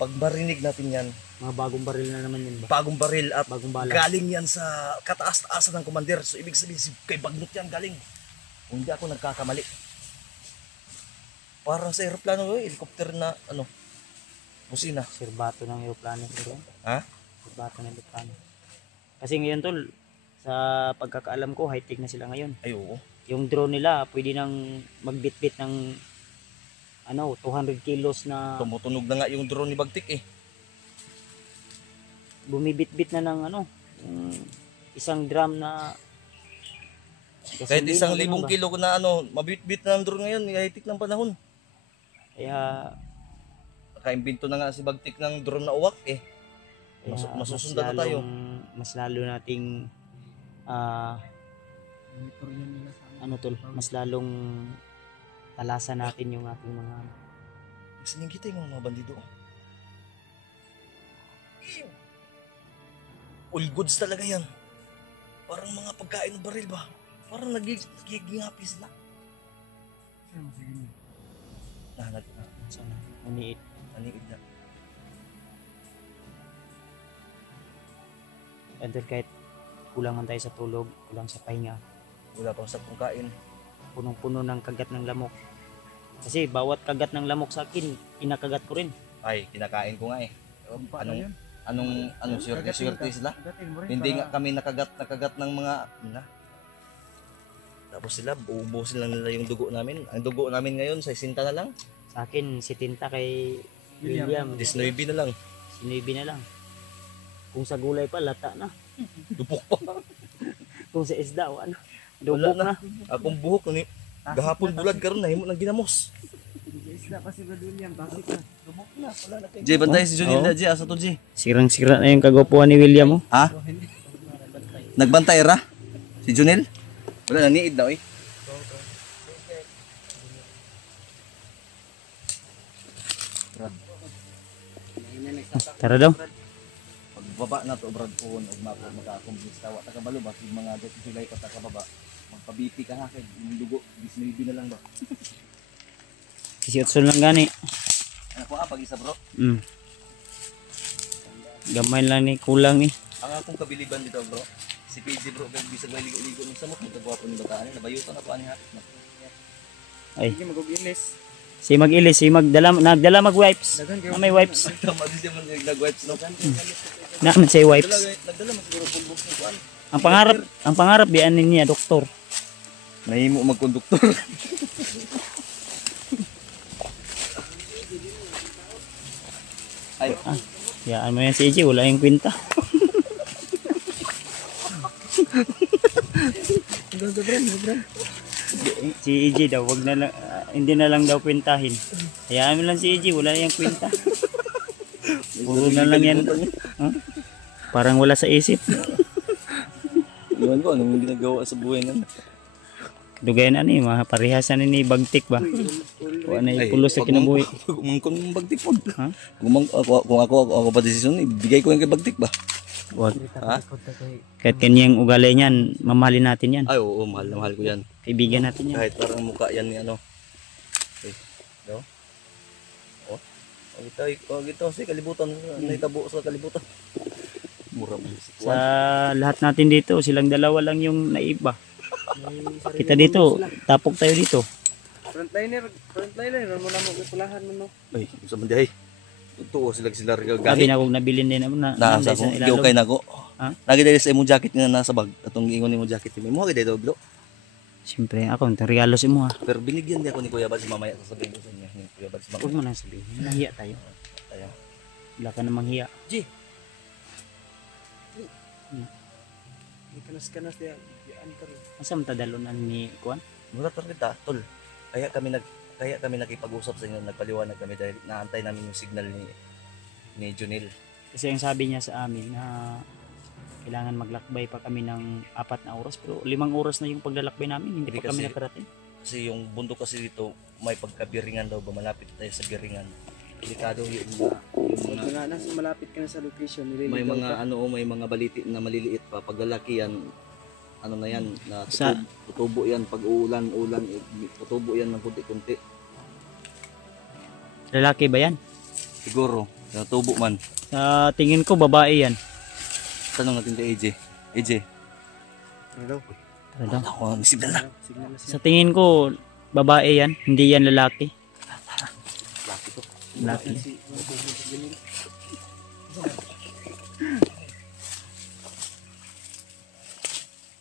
Pag marinig natin yan, Mga bagong baril na naman yun ba? bagong baril at Bagong bala. galing yan sa kataas-taasan ng commander. So ibig sabihin si kay Bagnot yan galing. Kung hindi ako nagkakamali. Parang sa aeroplano, helicopter na ano, busina. Sirbato ng aeroplano. Siguro. Ha? Sirbato ng aeroplano. Kasi ngayon tol, sa pagkakaalam ko, high-tech na sila ngayon. Ay oo. Yung drone nila, pwede nang magbitbit ng 200 kilos na Tumutunog na nga yung drone ni Bagtik eh. bumibitbit na ng isang drum na Kahit gasolina, 1,000 ganun ba? kilo na ano, mabitbit na ang drone ngayon, high-tech ng panahon. Kaya Nakaimbento na nga si Bagtik ng drone na uwak eh. Masusundan na tayo. mas lalo nating mas lalong talasan natin yung ating mga Kasi kita yung mga bandido. All goods talaga yan. Parang mga pagkain ng baril ba? Parang nagigingapi sila. sana uniit. Naniid na. And then kahit kulang man tayo sa tulog, kulang sa pahinga, Wala pang saktong kain. punong-puno ng kagat ng lamok. Kasi bawat kagat ng lamok sa akin, inakagat ko rin. Ay, kinakain ko nga eh. Anong swerte sila? Hindi nga kami nakagat ng mga Tapos sila, uubusin lang nila yung dugo namin. Ang dugo namin ngayon, sa 60 na lang. Sa akin, si Tinta kay William, 19 na lang. sinuibi na lang. Kung sa gulay pa, lata na. Dupok pa. Kung sa isda, Wala dubok na. na. Akong buhok, gahapon bulad karon na himo nang ginamos. Jay, bantay si Junil na, Jay. Asa to, Jay? Sirang-sira na yung kagwapuan ni William, oh. Ha? Nagbantay ra? Si Junil? Wala, naniid daw eh. Tara daw. Pagbaba na to, Brad Puhon, ug maka-accomplish tawa. Takabalo ba? Yung mga dati July pa takababa. Magpa-BP ka ha, kaya yung dugo, 19 na lang ba? Sisiotson lang gani. Ano po pag-isa bro? Gamay lang ni, kulang ni. Ang akong kabiliban dito bro, si PJ bro, kaya bisag may ligo-ligo ng samok, nagkagwapo ng bataan, nabayutan na po ani ha. Ay, Sige mag-ilis. si mag-ilis, nagdala mag-wipes. May wipes. Tama din siya man nag-wipes no? Naman say wipes. Nagdala mas siguro pulbok ng kuan. Ang pangarap diyan niya, doktor. Nahimo magkonduktor. Ay, Yaan mo yan si EJ, wala yung kwenta. Si EJ daw, wag na lang, hindi na lang daw kwentahin. Hayaan mo lang si EJ, wala yung kwenta. Puro na lang yan. Huh? Parang wala sa isip. iwan ko, anong ginagawa sa buhay nan? Dugay na ni, mga parihasan ni Bagtik ba? Wala na ipulos sa kinabuhi. Kung Bagtik po. Ha? Kung ako pa desisyon, ibigay ko yung kay Bagtik ba? Wag. Ha? Kahit kanyang ugali niyan, mamahalin natin yan. Ay, oo, mahal na mahal ko yan. Kaibigan natin yan. Kahit parang mukha yan ni ano. Okay. No? Oh. Ito, sa kalibutan. Naitabo sa kalibutan. Mura mo. Sa lahat natin dito, silang dalawa lang yung naiba. Kita dito, tapok tayo dito. Frontliner, mo na mo pulahan mo no. Ay, sa mandihay. Totoo sila Sabi gagahi. na kung nabilin din naman na Nasa nanday sa ko, ilalom. giyo kay nako. Ha? Lagi dahil sa imong jacket nga nasa bag. Atong ingon nimo jacket mo. Mo kay dito bro. Siyempre, ako, regalo si mo ha. Pero binigyan di ako ni Kuya Bad si mamaya sasabihin ko sa inyo ni Kuya Bad si Huwag mamaya. mo nang sabihin. Nahiya tayo. Tayo. Wala ka namang hiya. Kanas dia. Yan ka rin. Masam tadalunan ni Kuan? Mura ta kita tol. Kaya kami nakipag-usap sa inyo, nagpaliwanag kami dahil naantay namin yung signal ni Junil. Kasi ang sabi niya sa amin na kailangan maglakbay pa kami ng 4 na oras. Pero 5 oras na yung paglalakbay namin. Hindi Hindi pa kami kasi- nakarating. Kasi yung bundok kasi dito may pagkabiringan daw ba, malapit tayo sa biringan. Delikado yung mga Nga nasa malapit ka na sa location, may mga may mga baliti na maliliit pa pag lalaki yan, ano na yan, na Sa- tutubo yan pag ulan, tutubo yan ng kunti-kunti. Lalaki ba yan? Siguro, tutubo man. Sa tingin ko, babae yan. Tanong natin kay AJ. AJ, Ano daw? Tara daw. ako, signal na. Signal na siya. Sa tingin ko, babae yan. Hindi yan lalaki. Laki to. Lalaki.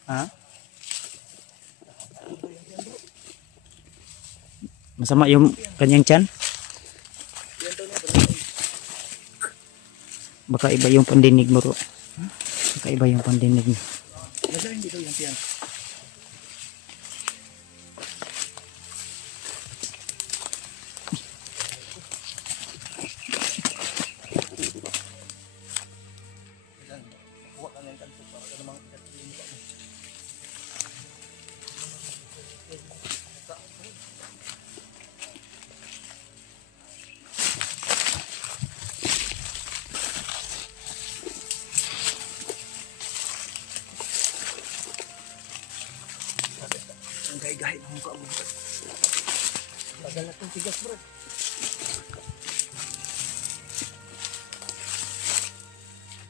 Ha? Masama yung kanyang tiyan? Baka iba yung pandinig mo, Ro. Baka iba yung pandinig mo. Hindi daw yan tiyan. Ang gahi-gahi ng mukha mo. Tagal na itong tigas, bro.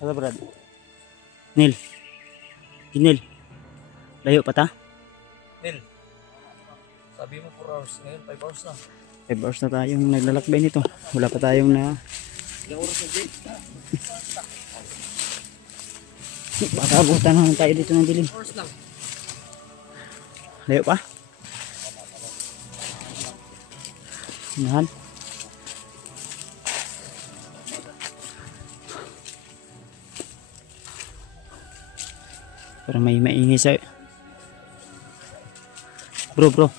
Ano, Brad? Nil. Nil. Layo pa ta? Nil, sabi mo 4 hours. Ngayon 5 hours na. 5 hours na tayong naglalakbay nito. Wala pa tayong na... Ilang oras na, Jay? Baka abutan naman tayo dito ng dilim. Hours lang. Layo pa? Mahal. Para may maingay sa... Bro.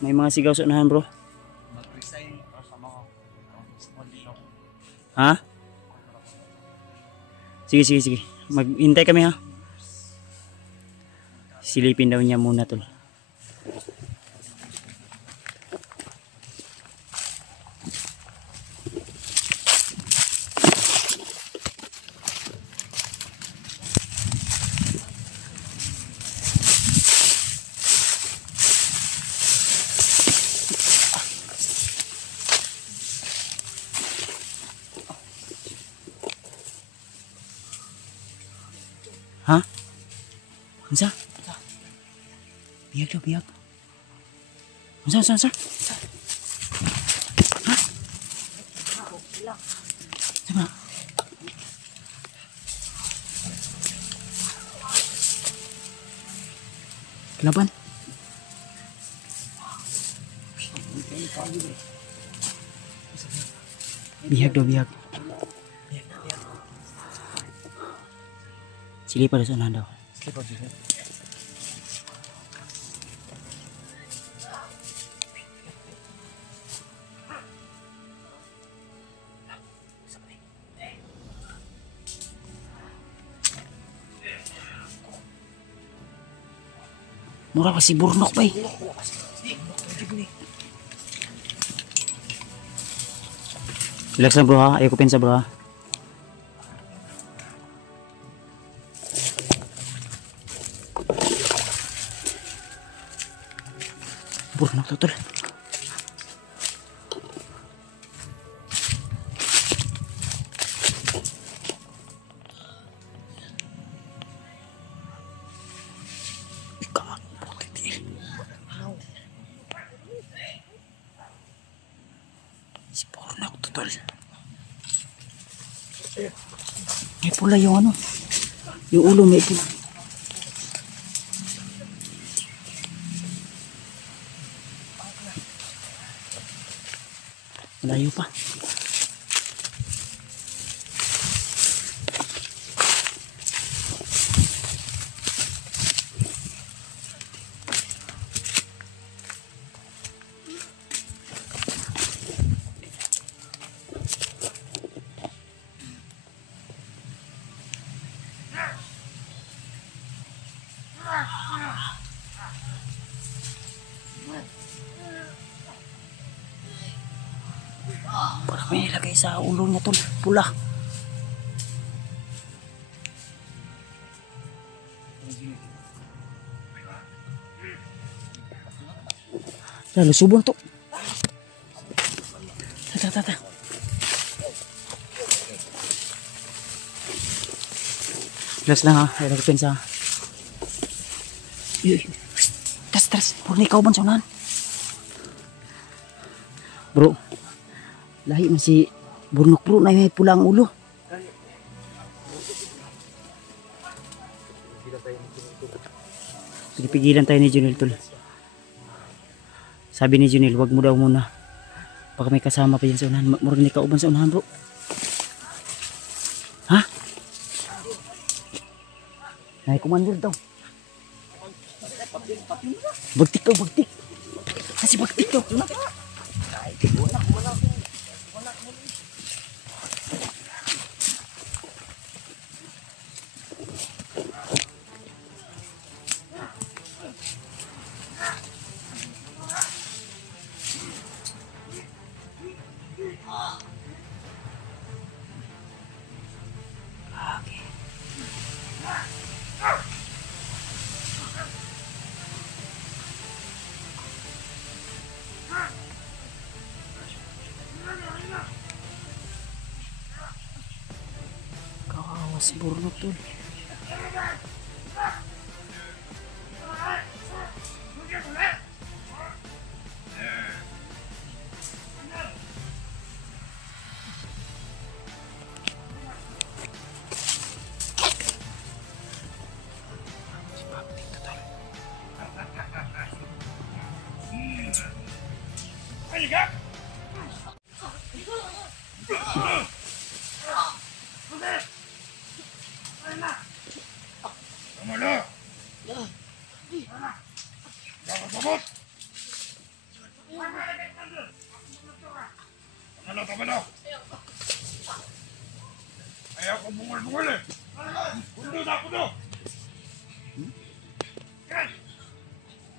May mga sigaw sa unahan, bro. Mag-resign sa mga Ha? Sige. Maghintay kami ha. Silipin daw niya muna tol. Ha? Unsa? Biyag daw, biyag. Unsa? Ha? Sama. Kelaban? Biyag daw, biyag. Sige pa sa unahan daw. Mura kasi burnok ba eh. Relax lang bro ha. Ayaw ko pensa bro ha. Burnok to tol. tol. May pula yung ano. Yung ulo may pula. Malayo pa. Parang may nilagay sa ulo niya tol. Pula. Lalo subon to. Tata. Relax lang ha. Ayaw ko pensa. Tas. Puro na ikaw ba sa unahan? Bro. Lahi man si Burnok bro na may pula ang ulo. Pigilan tayo ni Junel tol. Sabi ni Junel, wag mo daw muna. Baka may kasama pa dyan sa unahan. Murag ni kauban sa unahan bro. Ha? Ay, kumandir daw. Bagtik daw, bagtik. Kasi bagtik daw. Kawawa si Burnok tol. Ayaw ko bungol-bungol eh. Kundo na kundo. Yan.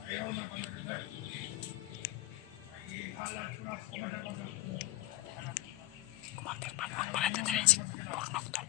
Ayaw na ko na. Ay, halat ko na ko na. Kumandir pa naman pala tatalin si Burnok tol.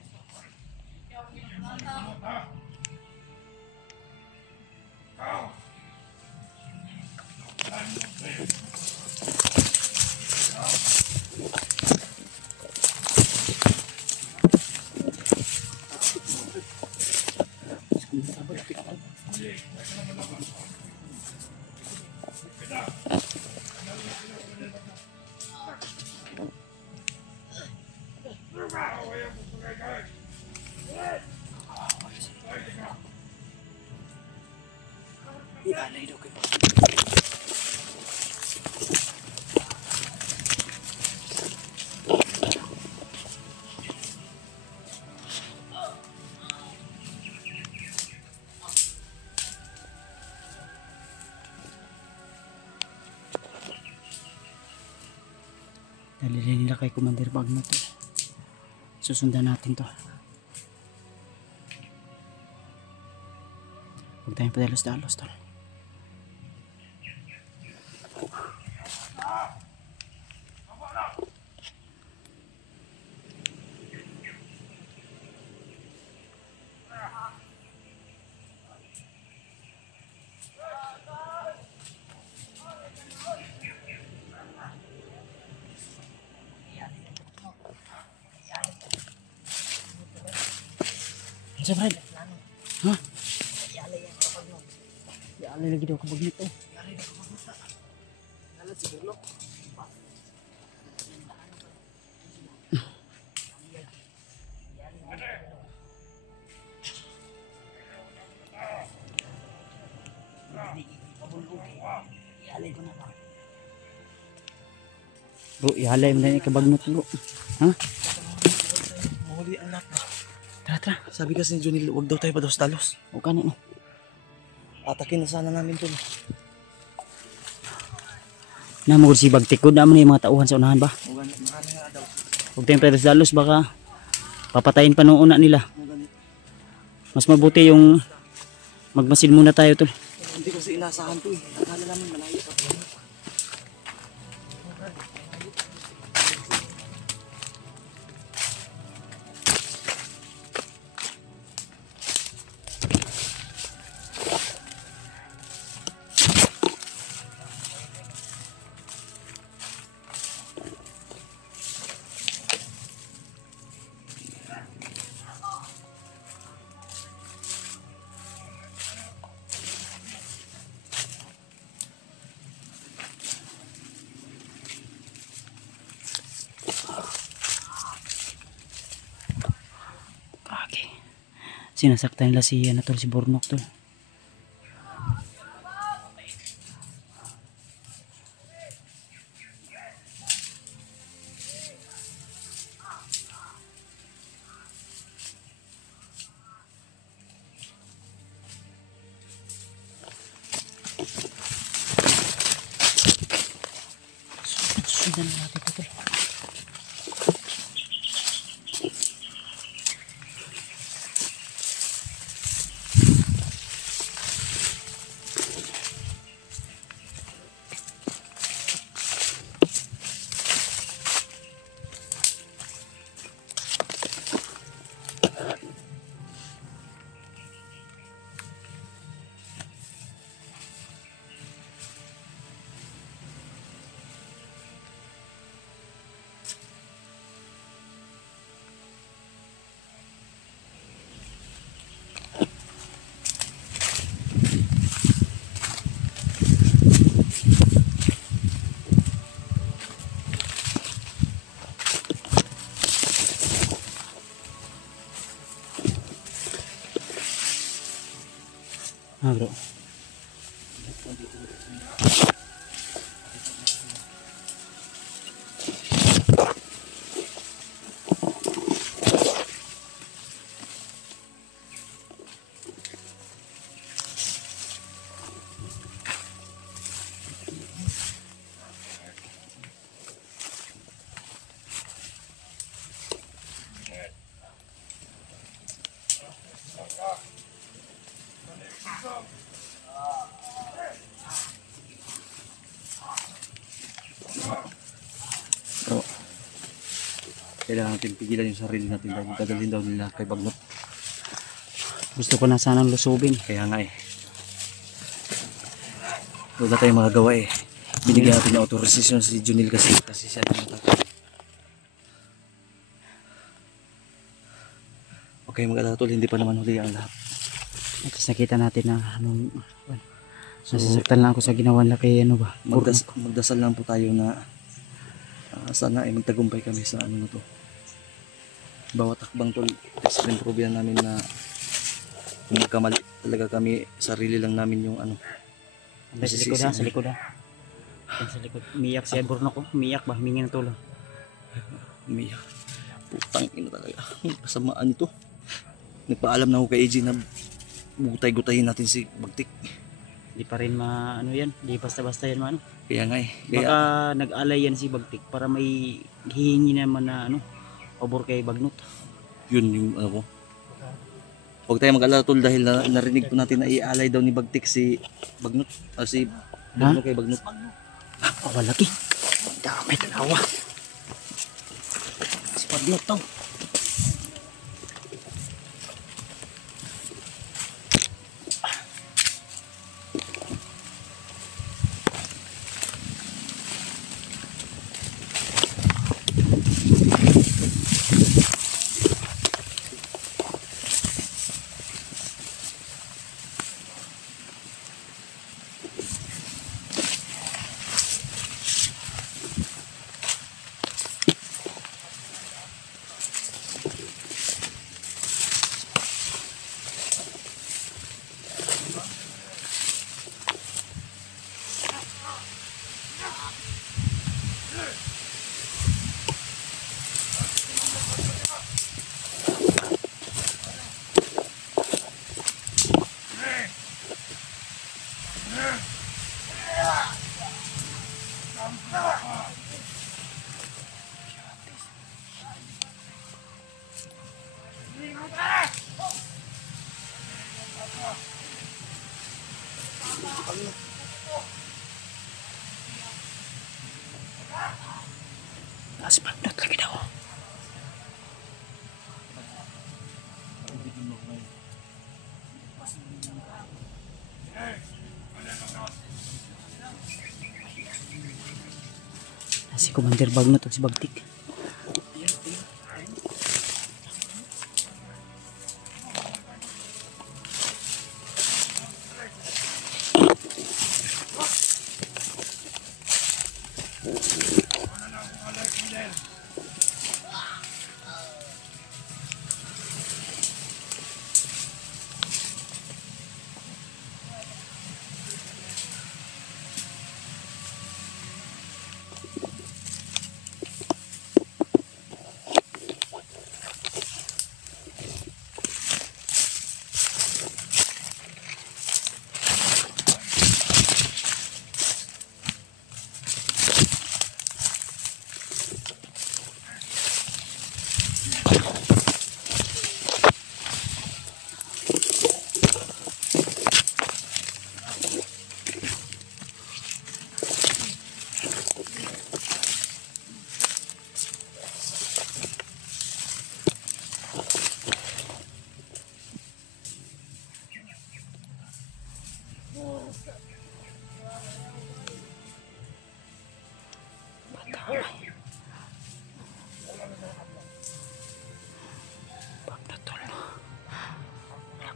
Ialay daw kayo. Dalilin nila kay Commander Bagno to. Susundan natin to. Huwag tayong padalos-dalos to. Ano Fred? Ha? Ialay lagi daw kapag nito. Bro, ihalay mo na yung kabagnot bro. Ha? Mahuli ang lahat. Tara, tara. Sabi kasi ni Junil, huwag daw tayo pados-talos. O kanin. Atakin na sana namin to. Namugod si Bagtik. Good naman yung mga tauhan sa unahan ba? Marami nga daw. Huwag tayong pedos-dalos baka papatayin pa nung una nila. Mas mabuti yung magmasid muna tayo tol. Hindi kasi inasahan to eh. Akala namin malayo pa. Okay. Sinasaktan nila si ano tol, si Bornok tol. Sundan natin ito tol. Bro. Pero kailangan natin pigilan yung sarili natin dahil dadalhin daw nila kay Bagnot. Gusto ko na sanang lusubin. Kaya nga eh. Wala tayong magagawa eh. Binigyan natin ng authorization si Junil kasi siya din natatay. Okay, mag-alala tol, hindi pa naman huli ang lahat. At nakita natin na anong nasasaktan lang ako sa ginawa nila kay ano ba? Magdasal lang po tayo na sana ay magtagumpay kami sa ano na to. Bawat takbang tol, improve yan namin na kung magkamali talaga kami, sarili lang namin yung ano. Sa likod ha, sa likod ha. Sa likod. Umiyak si Bornok ko. Umiyak ba? Humingi ng tulong. Umiyak. Putang ina talaga. Kasamaan nito. Nagpaalam na ako kay AJ na butay-gutayin natin si Bagtik. Di pa rin ano yan. Di basta-basta yan ano. Kaya nga eh. Kaya, Baka nag-alay yan si Bagtik para may hihingi naman na ano, pabor kay Bagnot. yun yung ano ko. Huwag tayo mag-alala tol dahil narinig po natin na ialay daw ni Bagtik si Bagnot. Si Bagnot kay Bagnot. Oh, laki. Dami dalawa. Si Bagnot daw. Si Commander Bagnot o si Bagtik.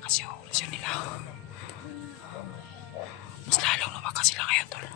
Kasi operasyon nila. Mas lalong lumakas sila ngayon, tol.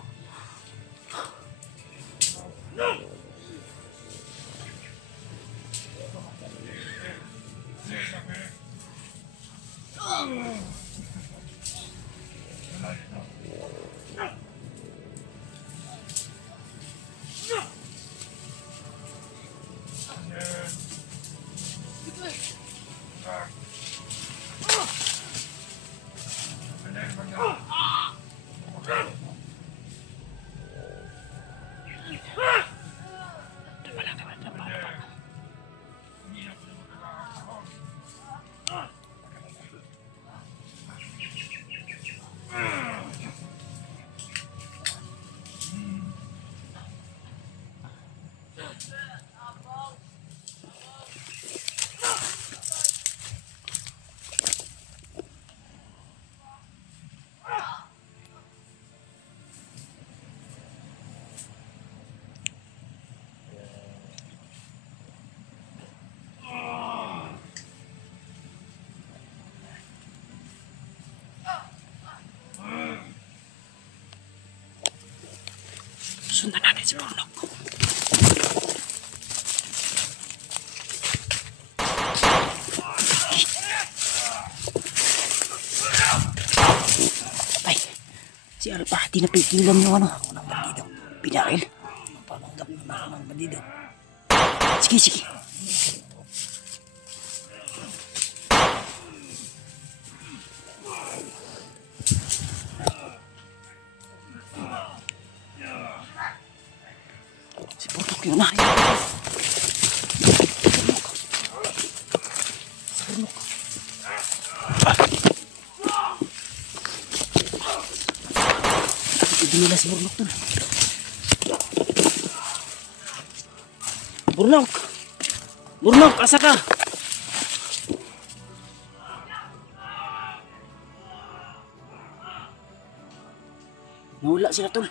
Sundan natin si Bornok. Ay, si Alpa, di napigilan yung ano. Unang bandido. Pinaril. Papanggap na ng bandido. Sige, sige. Si Bornok yun na. Si Bornok. Hindi nila si Bornok dun. Bornok! Bornok, asa ka? Nawala sila, tol.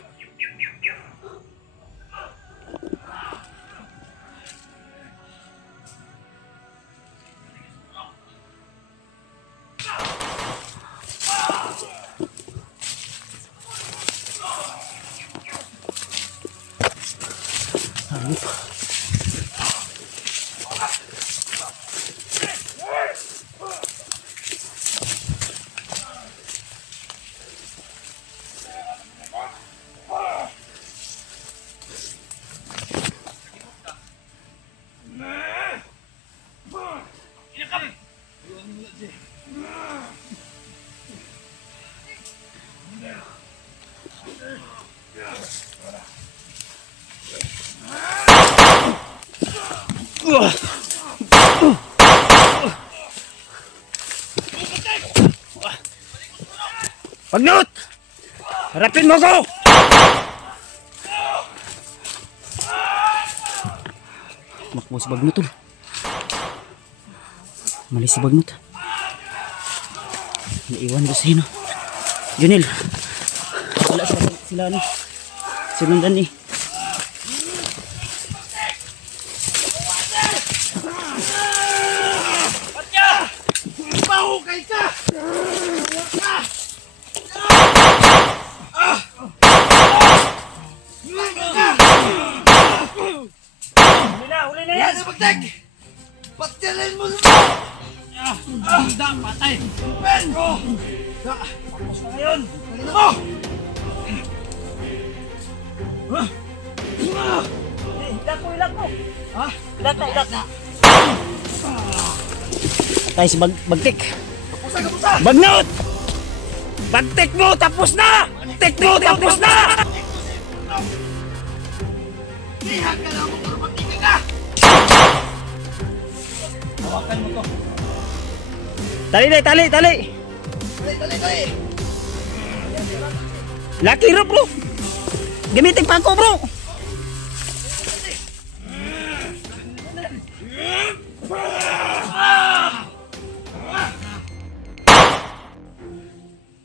Bagnot! Harapin mo ko! Makbo si Bagnot, tol. Malis si Bagnot. Naiwan ko sa'yo, no? Junil. Wala sila ni. Sinundan ni. Batik! Patilin mo naman! Da, patay! Ben! Da, tapos na ngayon! Halina mo! Ilag ko! Ha? Ilag na! Patay si Bagtik. Kapusa! Bagnot! Bagtik mo, tapos na! Bagtik mo, tapos na! Ihag ka lang kung magtigil ka! Hawakan mo to! Tali. Dali! Lucky rope bro. Gamitin pa ako bro.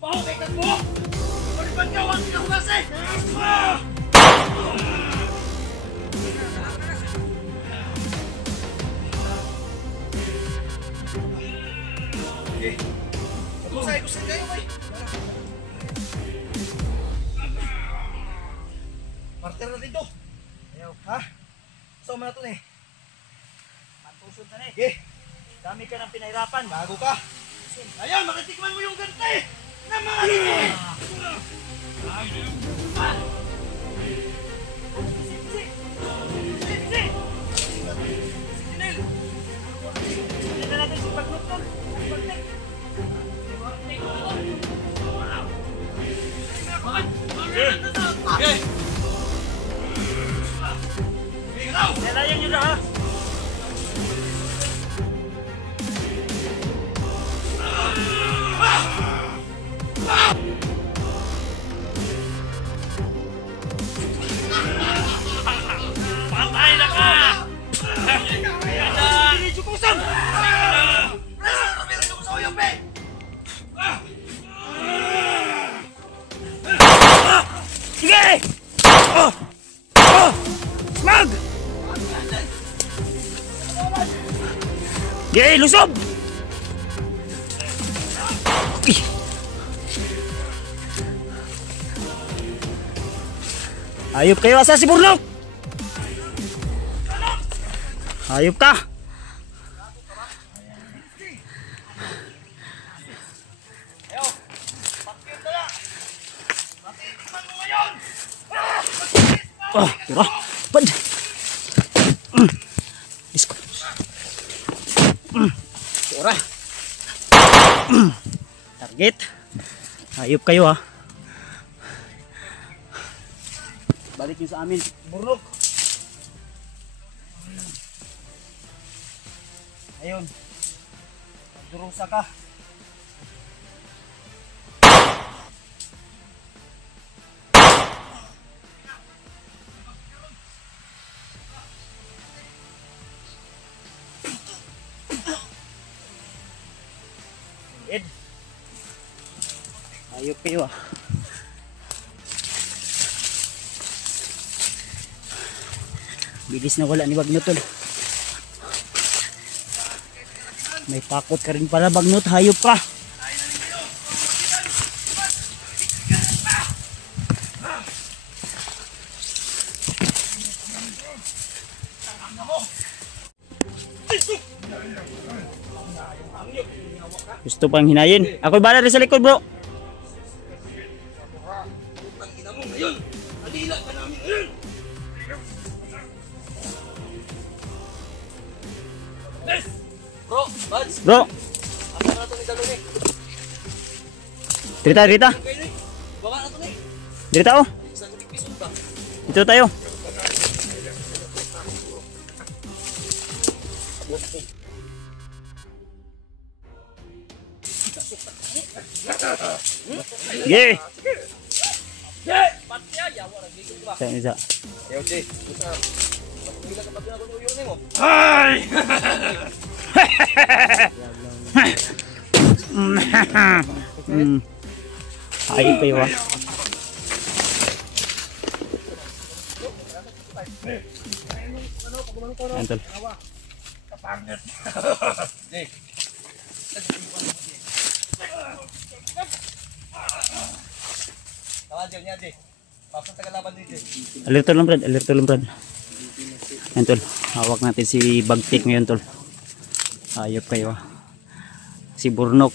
Pahukitan mo! Palipan ka ang kinahugasi! Kusay kayo, bay! Parter na dito! Ayaw, ha? Saan mo na ito eh? Matusod na Okay, Dami ka ng pinahirapan. bago ka! Ayan, makatikman mo yung gante! Na mga nito! Hindi na natin si Bagnot tol. Bagtik. Okay! Ikaw! Nilayan nyo na ha. Patay na ka! Diretso ko saan? Diretso ko sa uyong, be! Sige! Smag! Sige, lusob! Ih. Ayop kayo asa si Burnok! Ayop ka! Oh, tira. Pad. Isko. Tira. Target. Ayop kayo ha. Balik nyo sa amin. Burnok. Ayun. Durusa ka. Ed. Ayop kayo ah. Bilis na wala ni Bagnot tol. May takot ka rin pala Bagnot, hayop ka. Gusto pang hinayin. Ako'y bala rin sa likod bro. Bro, Buds, Bro, asa na ito ni Daluni? Rita. Kayo ni, baka na ito ni. Rita oh. Isang piso ba? Dito tayo. Sige. Patya, yawa, nagigil ba? Sa isa. Yaw, Jay, buta. Pagpila ka pa din ako ng uyong ni mo. Ayop kayo ah. Ayan tol. Jay. Tawadyan niya, Jay. Pasang tagalaban ni Jay. Alerto lang brad. Yan tol, hawak natin si Bagtik ngayon tol. Ayop kayo si Burnok.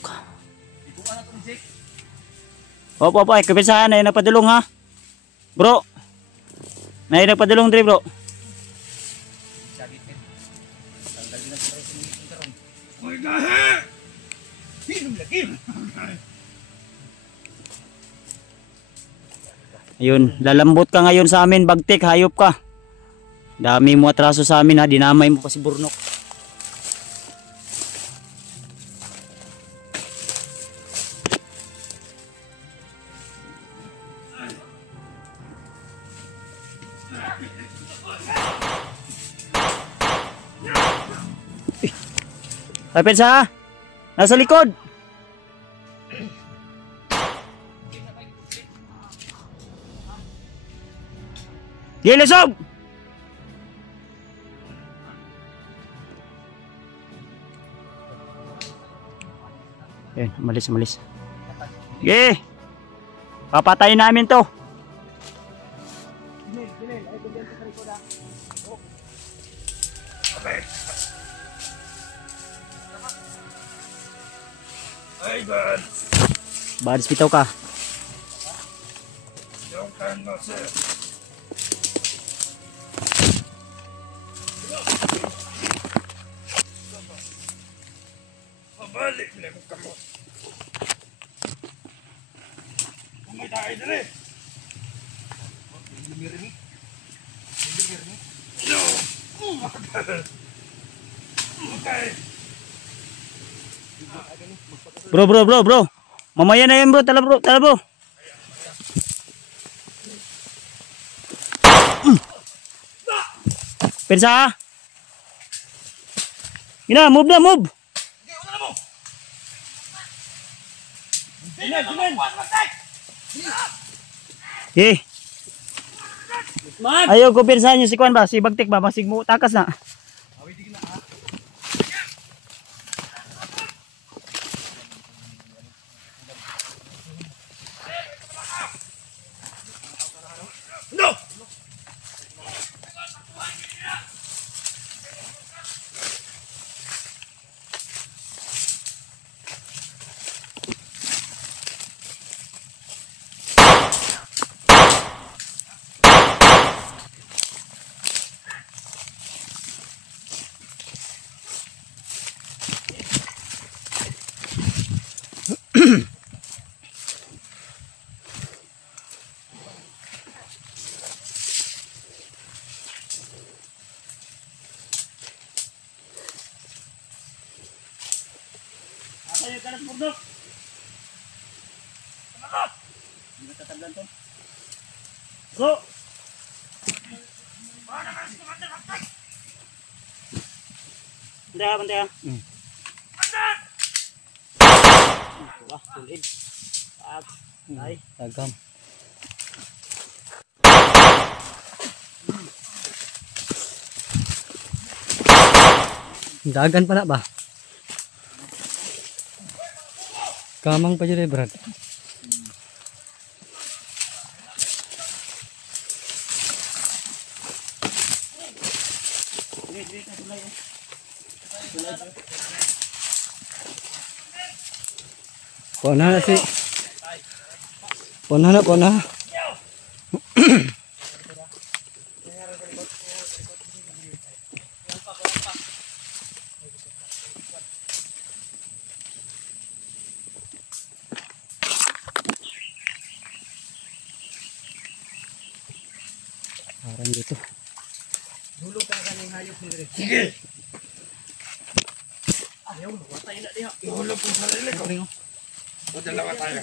Opo, kapisahan na nagpadulong ha. Bro. Na nagpadulong dre bro. Ayun, lalambot ka ngayon sa amin, Bagtik, hayop ka. Dami mo atraso sa amin ha, dinamay mo pa si Burnok. Ay, pensa, nasa likod. Gilisog! Ayan, malis. Sige! Papatayin namin to. Ay, God! Bads bitaw ka. Yung kan mo, sir. Pabalik na ko kamo. Umay tayo dali. No! Okay. Bro. Mamaya na yan bro, tala bro. Pensa ha? Gina, move. Okay. Ayaw ko pensahan nyo si Kwan ba? Si Bagtik ba? Masig mo takas na. No! Ayo ganas Burnok. Hindi tatablan to. Bro. Bantay ha. Wah, tulid. Ay, tagam. Dagan pala ba? Kamang pa dyan Brad. Pona na. Parang dito. Hulog ka ganing hayop ni Dre. Sige. Ayaw, watay na diha. Ihulog kong sarili ko. O dalawa tayo.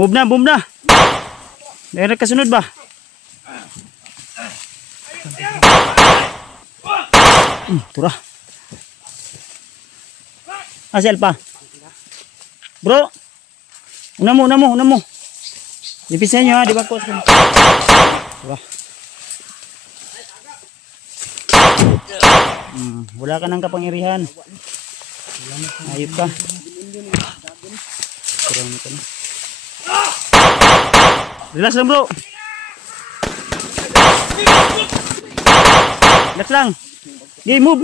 Move na. Meron kasunod ba? Turah. Asel pa. Bro. Una mo. Dipisan nyo ha, di ba ko? Diba? Wala ka ng kapangyarihan. Ayop ka. Kurang ka na. Relax lang bro. Relax lang. Okay, move.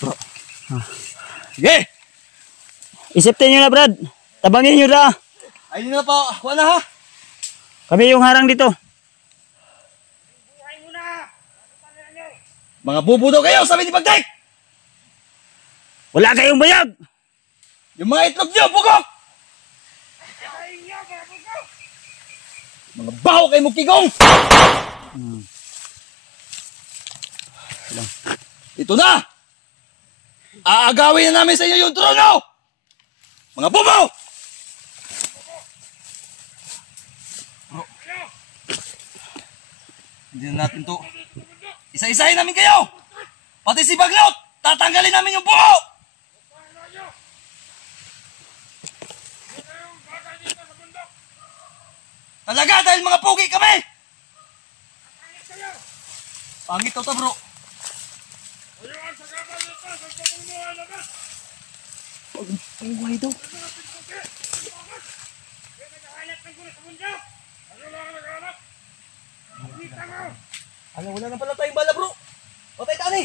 Bro. Sige! Isipin nyo na Brad. Tabangin nyo na. Ayun na po. Wala ha. Kami yung harang dito. Mga bubo daw kayo, sabi ni Bagdek! Wala kayong bayag. Yung mga itlog nyo, bugok! Mga baho kayo mukigong! Ito na! Aagawin na namin sa inyo yung trono! Mga bubo! Bro, hindi na natin to. Isa-isahin namin kayo! Pati si Baglot! Tatanggalin namin yung buo! Talaga dahil mga pugi kami! Pangit to bro. Ang buhay daw. Ano, wala na pala tayong bala bro. Patay tani.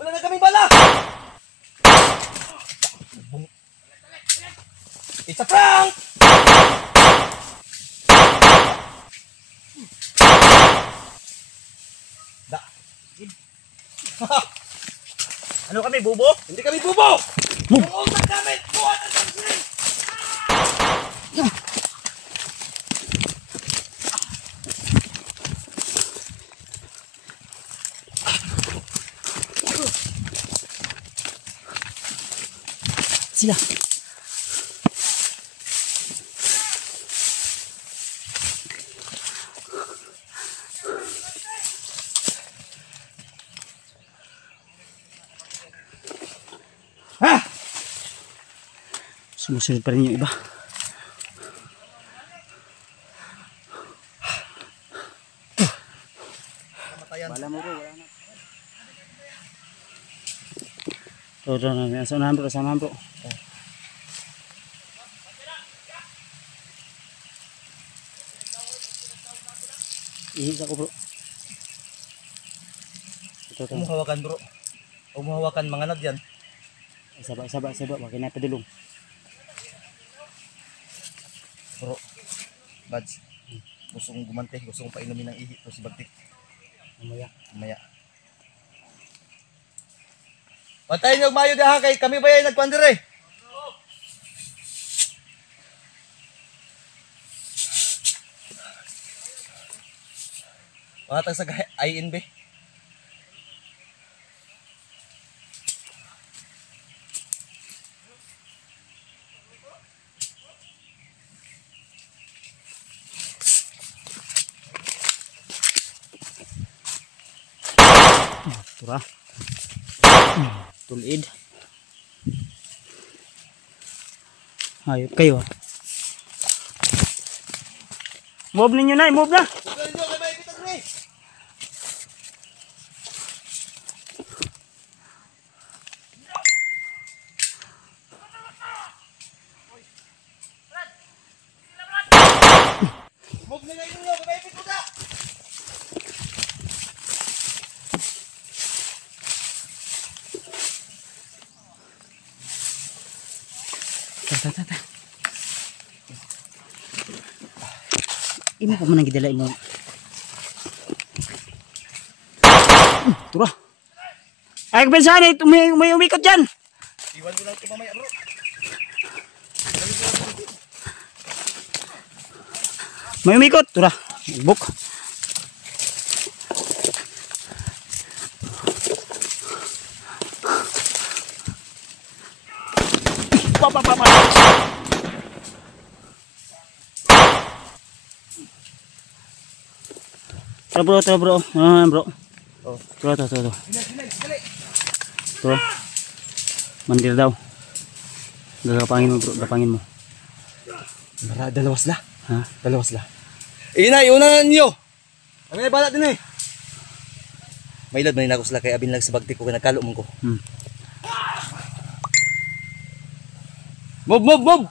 Wala na kaming bala. It's a prank! Da. Ano kami, bubo? Hindi kami bubo! Ang utak namin! Buwan ang tansin! Sila. Ha? Sumusunod pa rin yung iba. Wala mo bro, wala na. Ito na, samahan bro. Ihis ako bro. Ito. Umuhawakan bro. Umuhawakan mga nad yan. Saba. Bakit na padulong. Bro, Bads. Gusto kong gumante, gusto kong painumin ng ihi to si Bagtik. Mamaya. Patayin niyo mayo ha kay kami ba yan nagpandire? Watag sa INB. Tura. Tulid. Ayop kayo. Move ninyo na, move na. Move na kayo ninyo, kamayipit mo na! Ta. Imo pa man ang gidala mo. Tura. Ay, kapensahan eh, may umikot dyan. Iwan mo lang ito mamaya bro. May umikot, tura. Buk. Pa. Tara bro. Bro. Oh. Ito. Ito. Mandir daw. Gagapangin mo bro, gapangin mo. Dalawas la. Ha? Dalawas la. Inay, una na ninyo. Ang may balat din eh. Mailad man ako sila kay abin lang sa bagtik ko nagkalo mo ko. Move.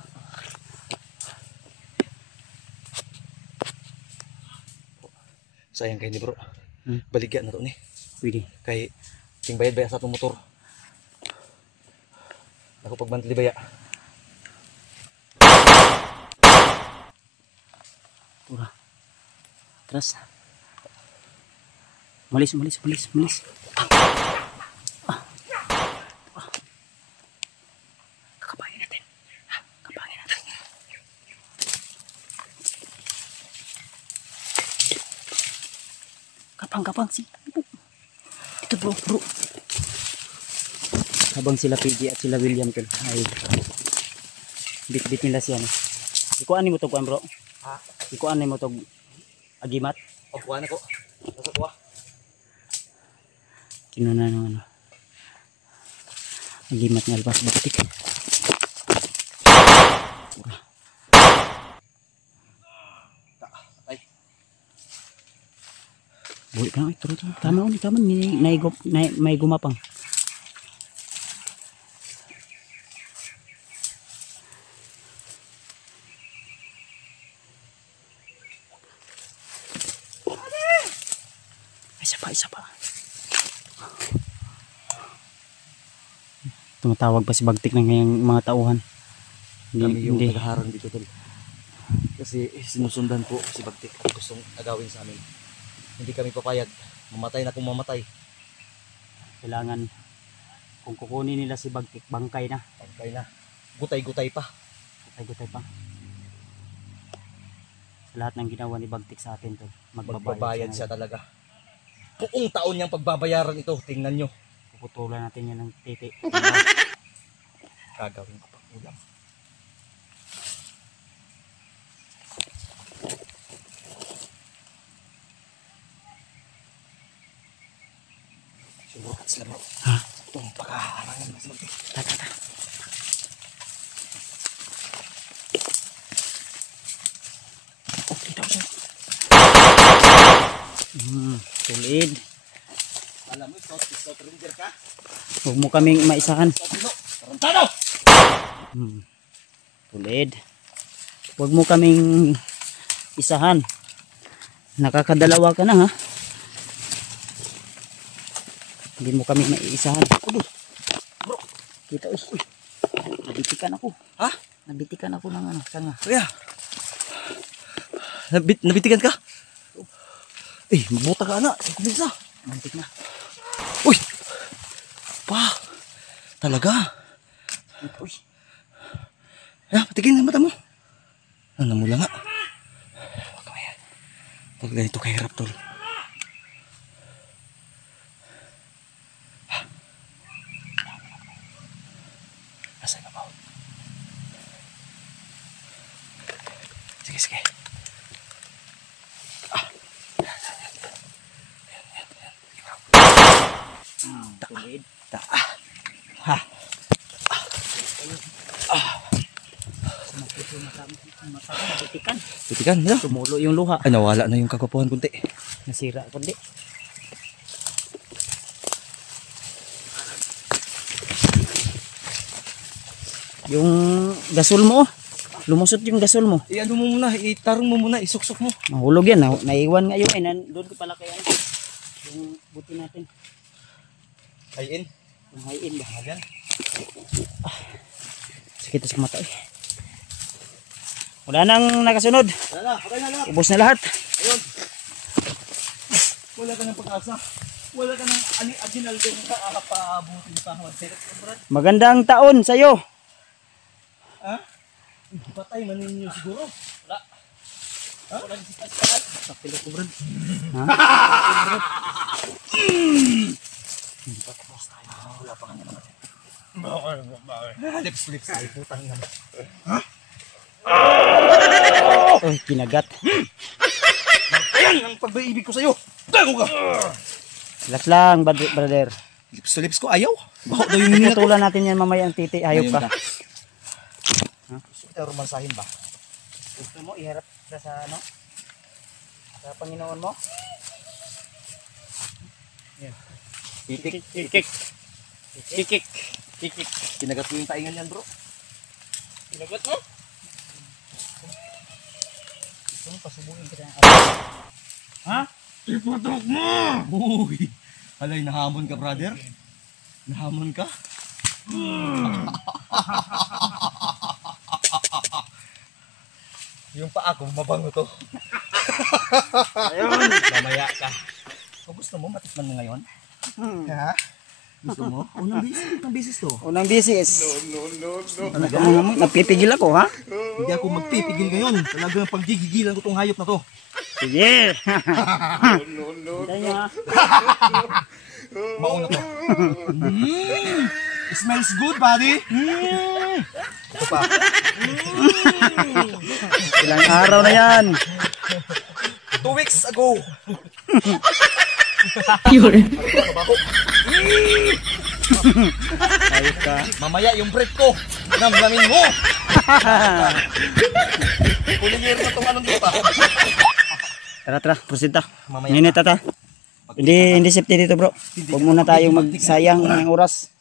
Sayang kay ni bro. Baligya na to ni. Pwede. Kay ting bayad sa atong motor. Ako pagbantli baya. Tura. Atras. Malis. Kakapangin natin. Kakapangin natin. Kapang si. Ito bro. Habang sila PG at sila William tol ay bit nila siya no. Ikuan mo to kuan bro. Ha? Ikuan mo to agimat. O kuha na ko. Nasa kuha. Kinuna ng ano. Agimat ng albas baktik. Ay. Buhay ka na. Turo. Tama ni may gumapang. Isa pa. Tumatawag pa si Bagtik ng ngayong mga tauhan. Kami yung Hindi. naghaharang dito tol. Kasi sinusundan po si Bagtik at gustong agawin sa amin. Hindi kami papayag. Mamatay na kung mamatay. Kailangan kung kukunin nila si Bagtik, bangkay na. Bangkay na. Gutay-gutay pa. Gutay pa. Sa lahat ng ginawa ni Bagtik sa atin to, Magbabayad siya talaga. Buong taon niyang pagbabayaran ito. Tingnan nyo. Puputulan natin yan ng titi. Gagawin ko pang ulam. Siguro sila bro. Ha? Itong pagkaharangan na sa Bagtik. Ta. Okay daw siya. Tulid. Alam mo, Scout Ranger ka? Huwag mo kaming maisahan. Tarantado! Tulid. Huwag mo kaming isahan. Nakakadalawa ka na ha. Hindi mo kami maiisahan. Bro! Kita uy. Nabitikan ako. Ha? Nabitikan ako ng ano, sanga. Kaya? Nabitigan ka? Magbuta ka na. Kuminsa. Mantik na. Uy! Pa! Talaga? Uy. Patigin ang mata mo. Namula nga. Huwag kami yan. Pag ganito kahirap tol. Asa ka ba? Sige. Tulid. Nabitikan. Bitikan na. Tumulo yung luha. Ay, nawala na yung kagwapuhan kunti. Nasira kundi. Yung gasol mo, lumusot yung gasol mo. Ano mo muna, itarong mo muna, isuksok mo. Mahulog yan, naiwan nga yun. Ay, doon ko pala kaya yung buti natin. Hayin. Yung hayin ba? Ayan. Sakit sa mata eh. Wala nang nakasunod. Wala, patay na lahat. Ubos na lahat. Ayun. Wala ka ng pag-asa. Wala ka ng aginaldo na nakakapabutin pa. Magandang taon sa'yo. Ha? Patay man ninyo siguro. Wala. Ha? Wala si Pascal. Sakilo ko, Brad. Ha? Patapos tayo. Wala pa kanya naman. Lips. Ay, putang naman. Ha? Oy, kinagat. Ayan ang pagbaibig ko sa'yo. Dago ka! Relax lang, brother. Lips to lips ko, ayaw. Bako daw yung hininga ko. Putulan natin yan mamaya ang titi. Hayop ka. Gusto kita romansahin ba? Gusto mo iharap ka sa ano? Sa Panginoon mo? Kikik. Kikik. Kinagat ko yung taingan yan, bro. Ilagot mo? Gusto mo, pasubugin kita. Ha? Ipatok mo! Uy! Alay, nahamon ka, brother. Nahamon ka? Yung paa ko, mabango to. Ayun. Mamaya ka. Kung gusto mo, matikman mo ngayon. Ha? Gusto mo? Unang bisis to. Unang bisis. No. Napipigil ako, ha? Hindi ako magpipigil ngayon. Talagang paggigigilan ko tong hayop na to. Sige. Hintayin nyo, ha? Mauna to. Smells good, buddy. Ito pa. Ilang araw na yan. 2 weeks ago. Ayos ka. Mamaya yung break ko. Namlamin mo. Puligir na tong anong dito. Tara, proceed ta. Mamaya Ninit ta. Hindi safety dito, bro. Huwag muna tayong magsayang ng oras.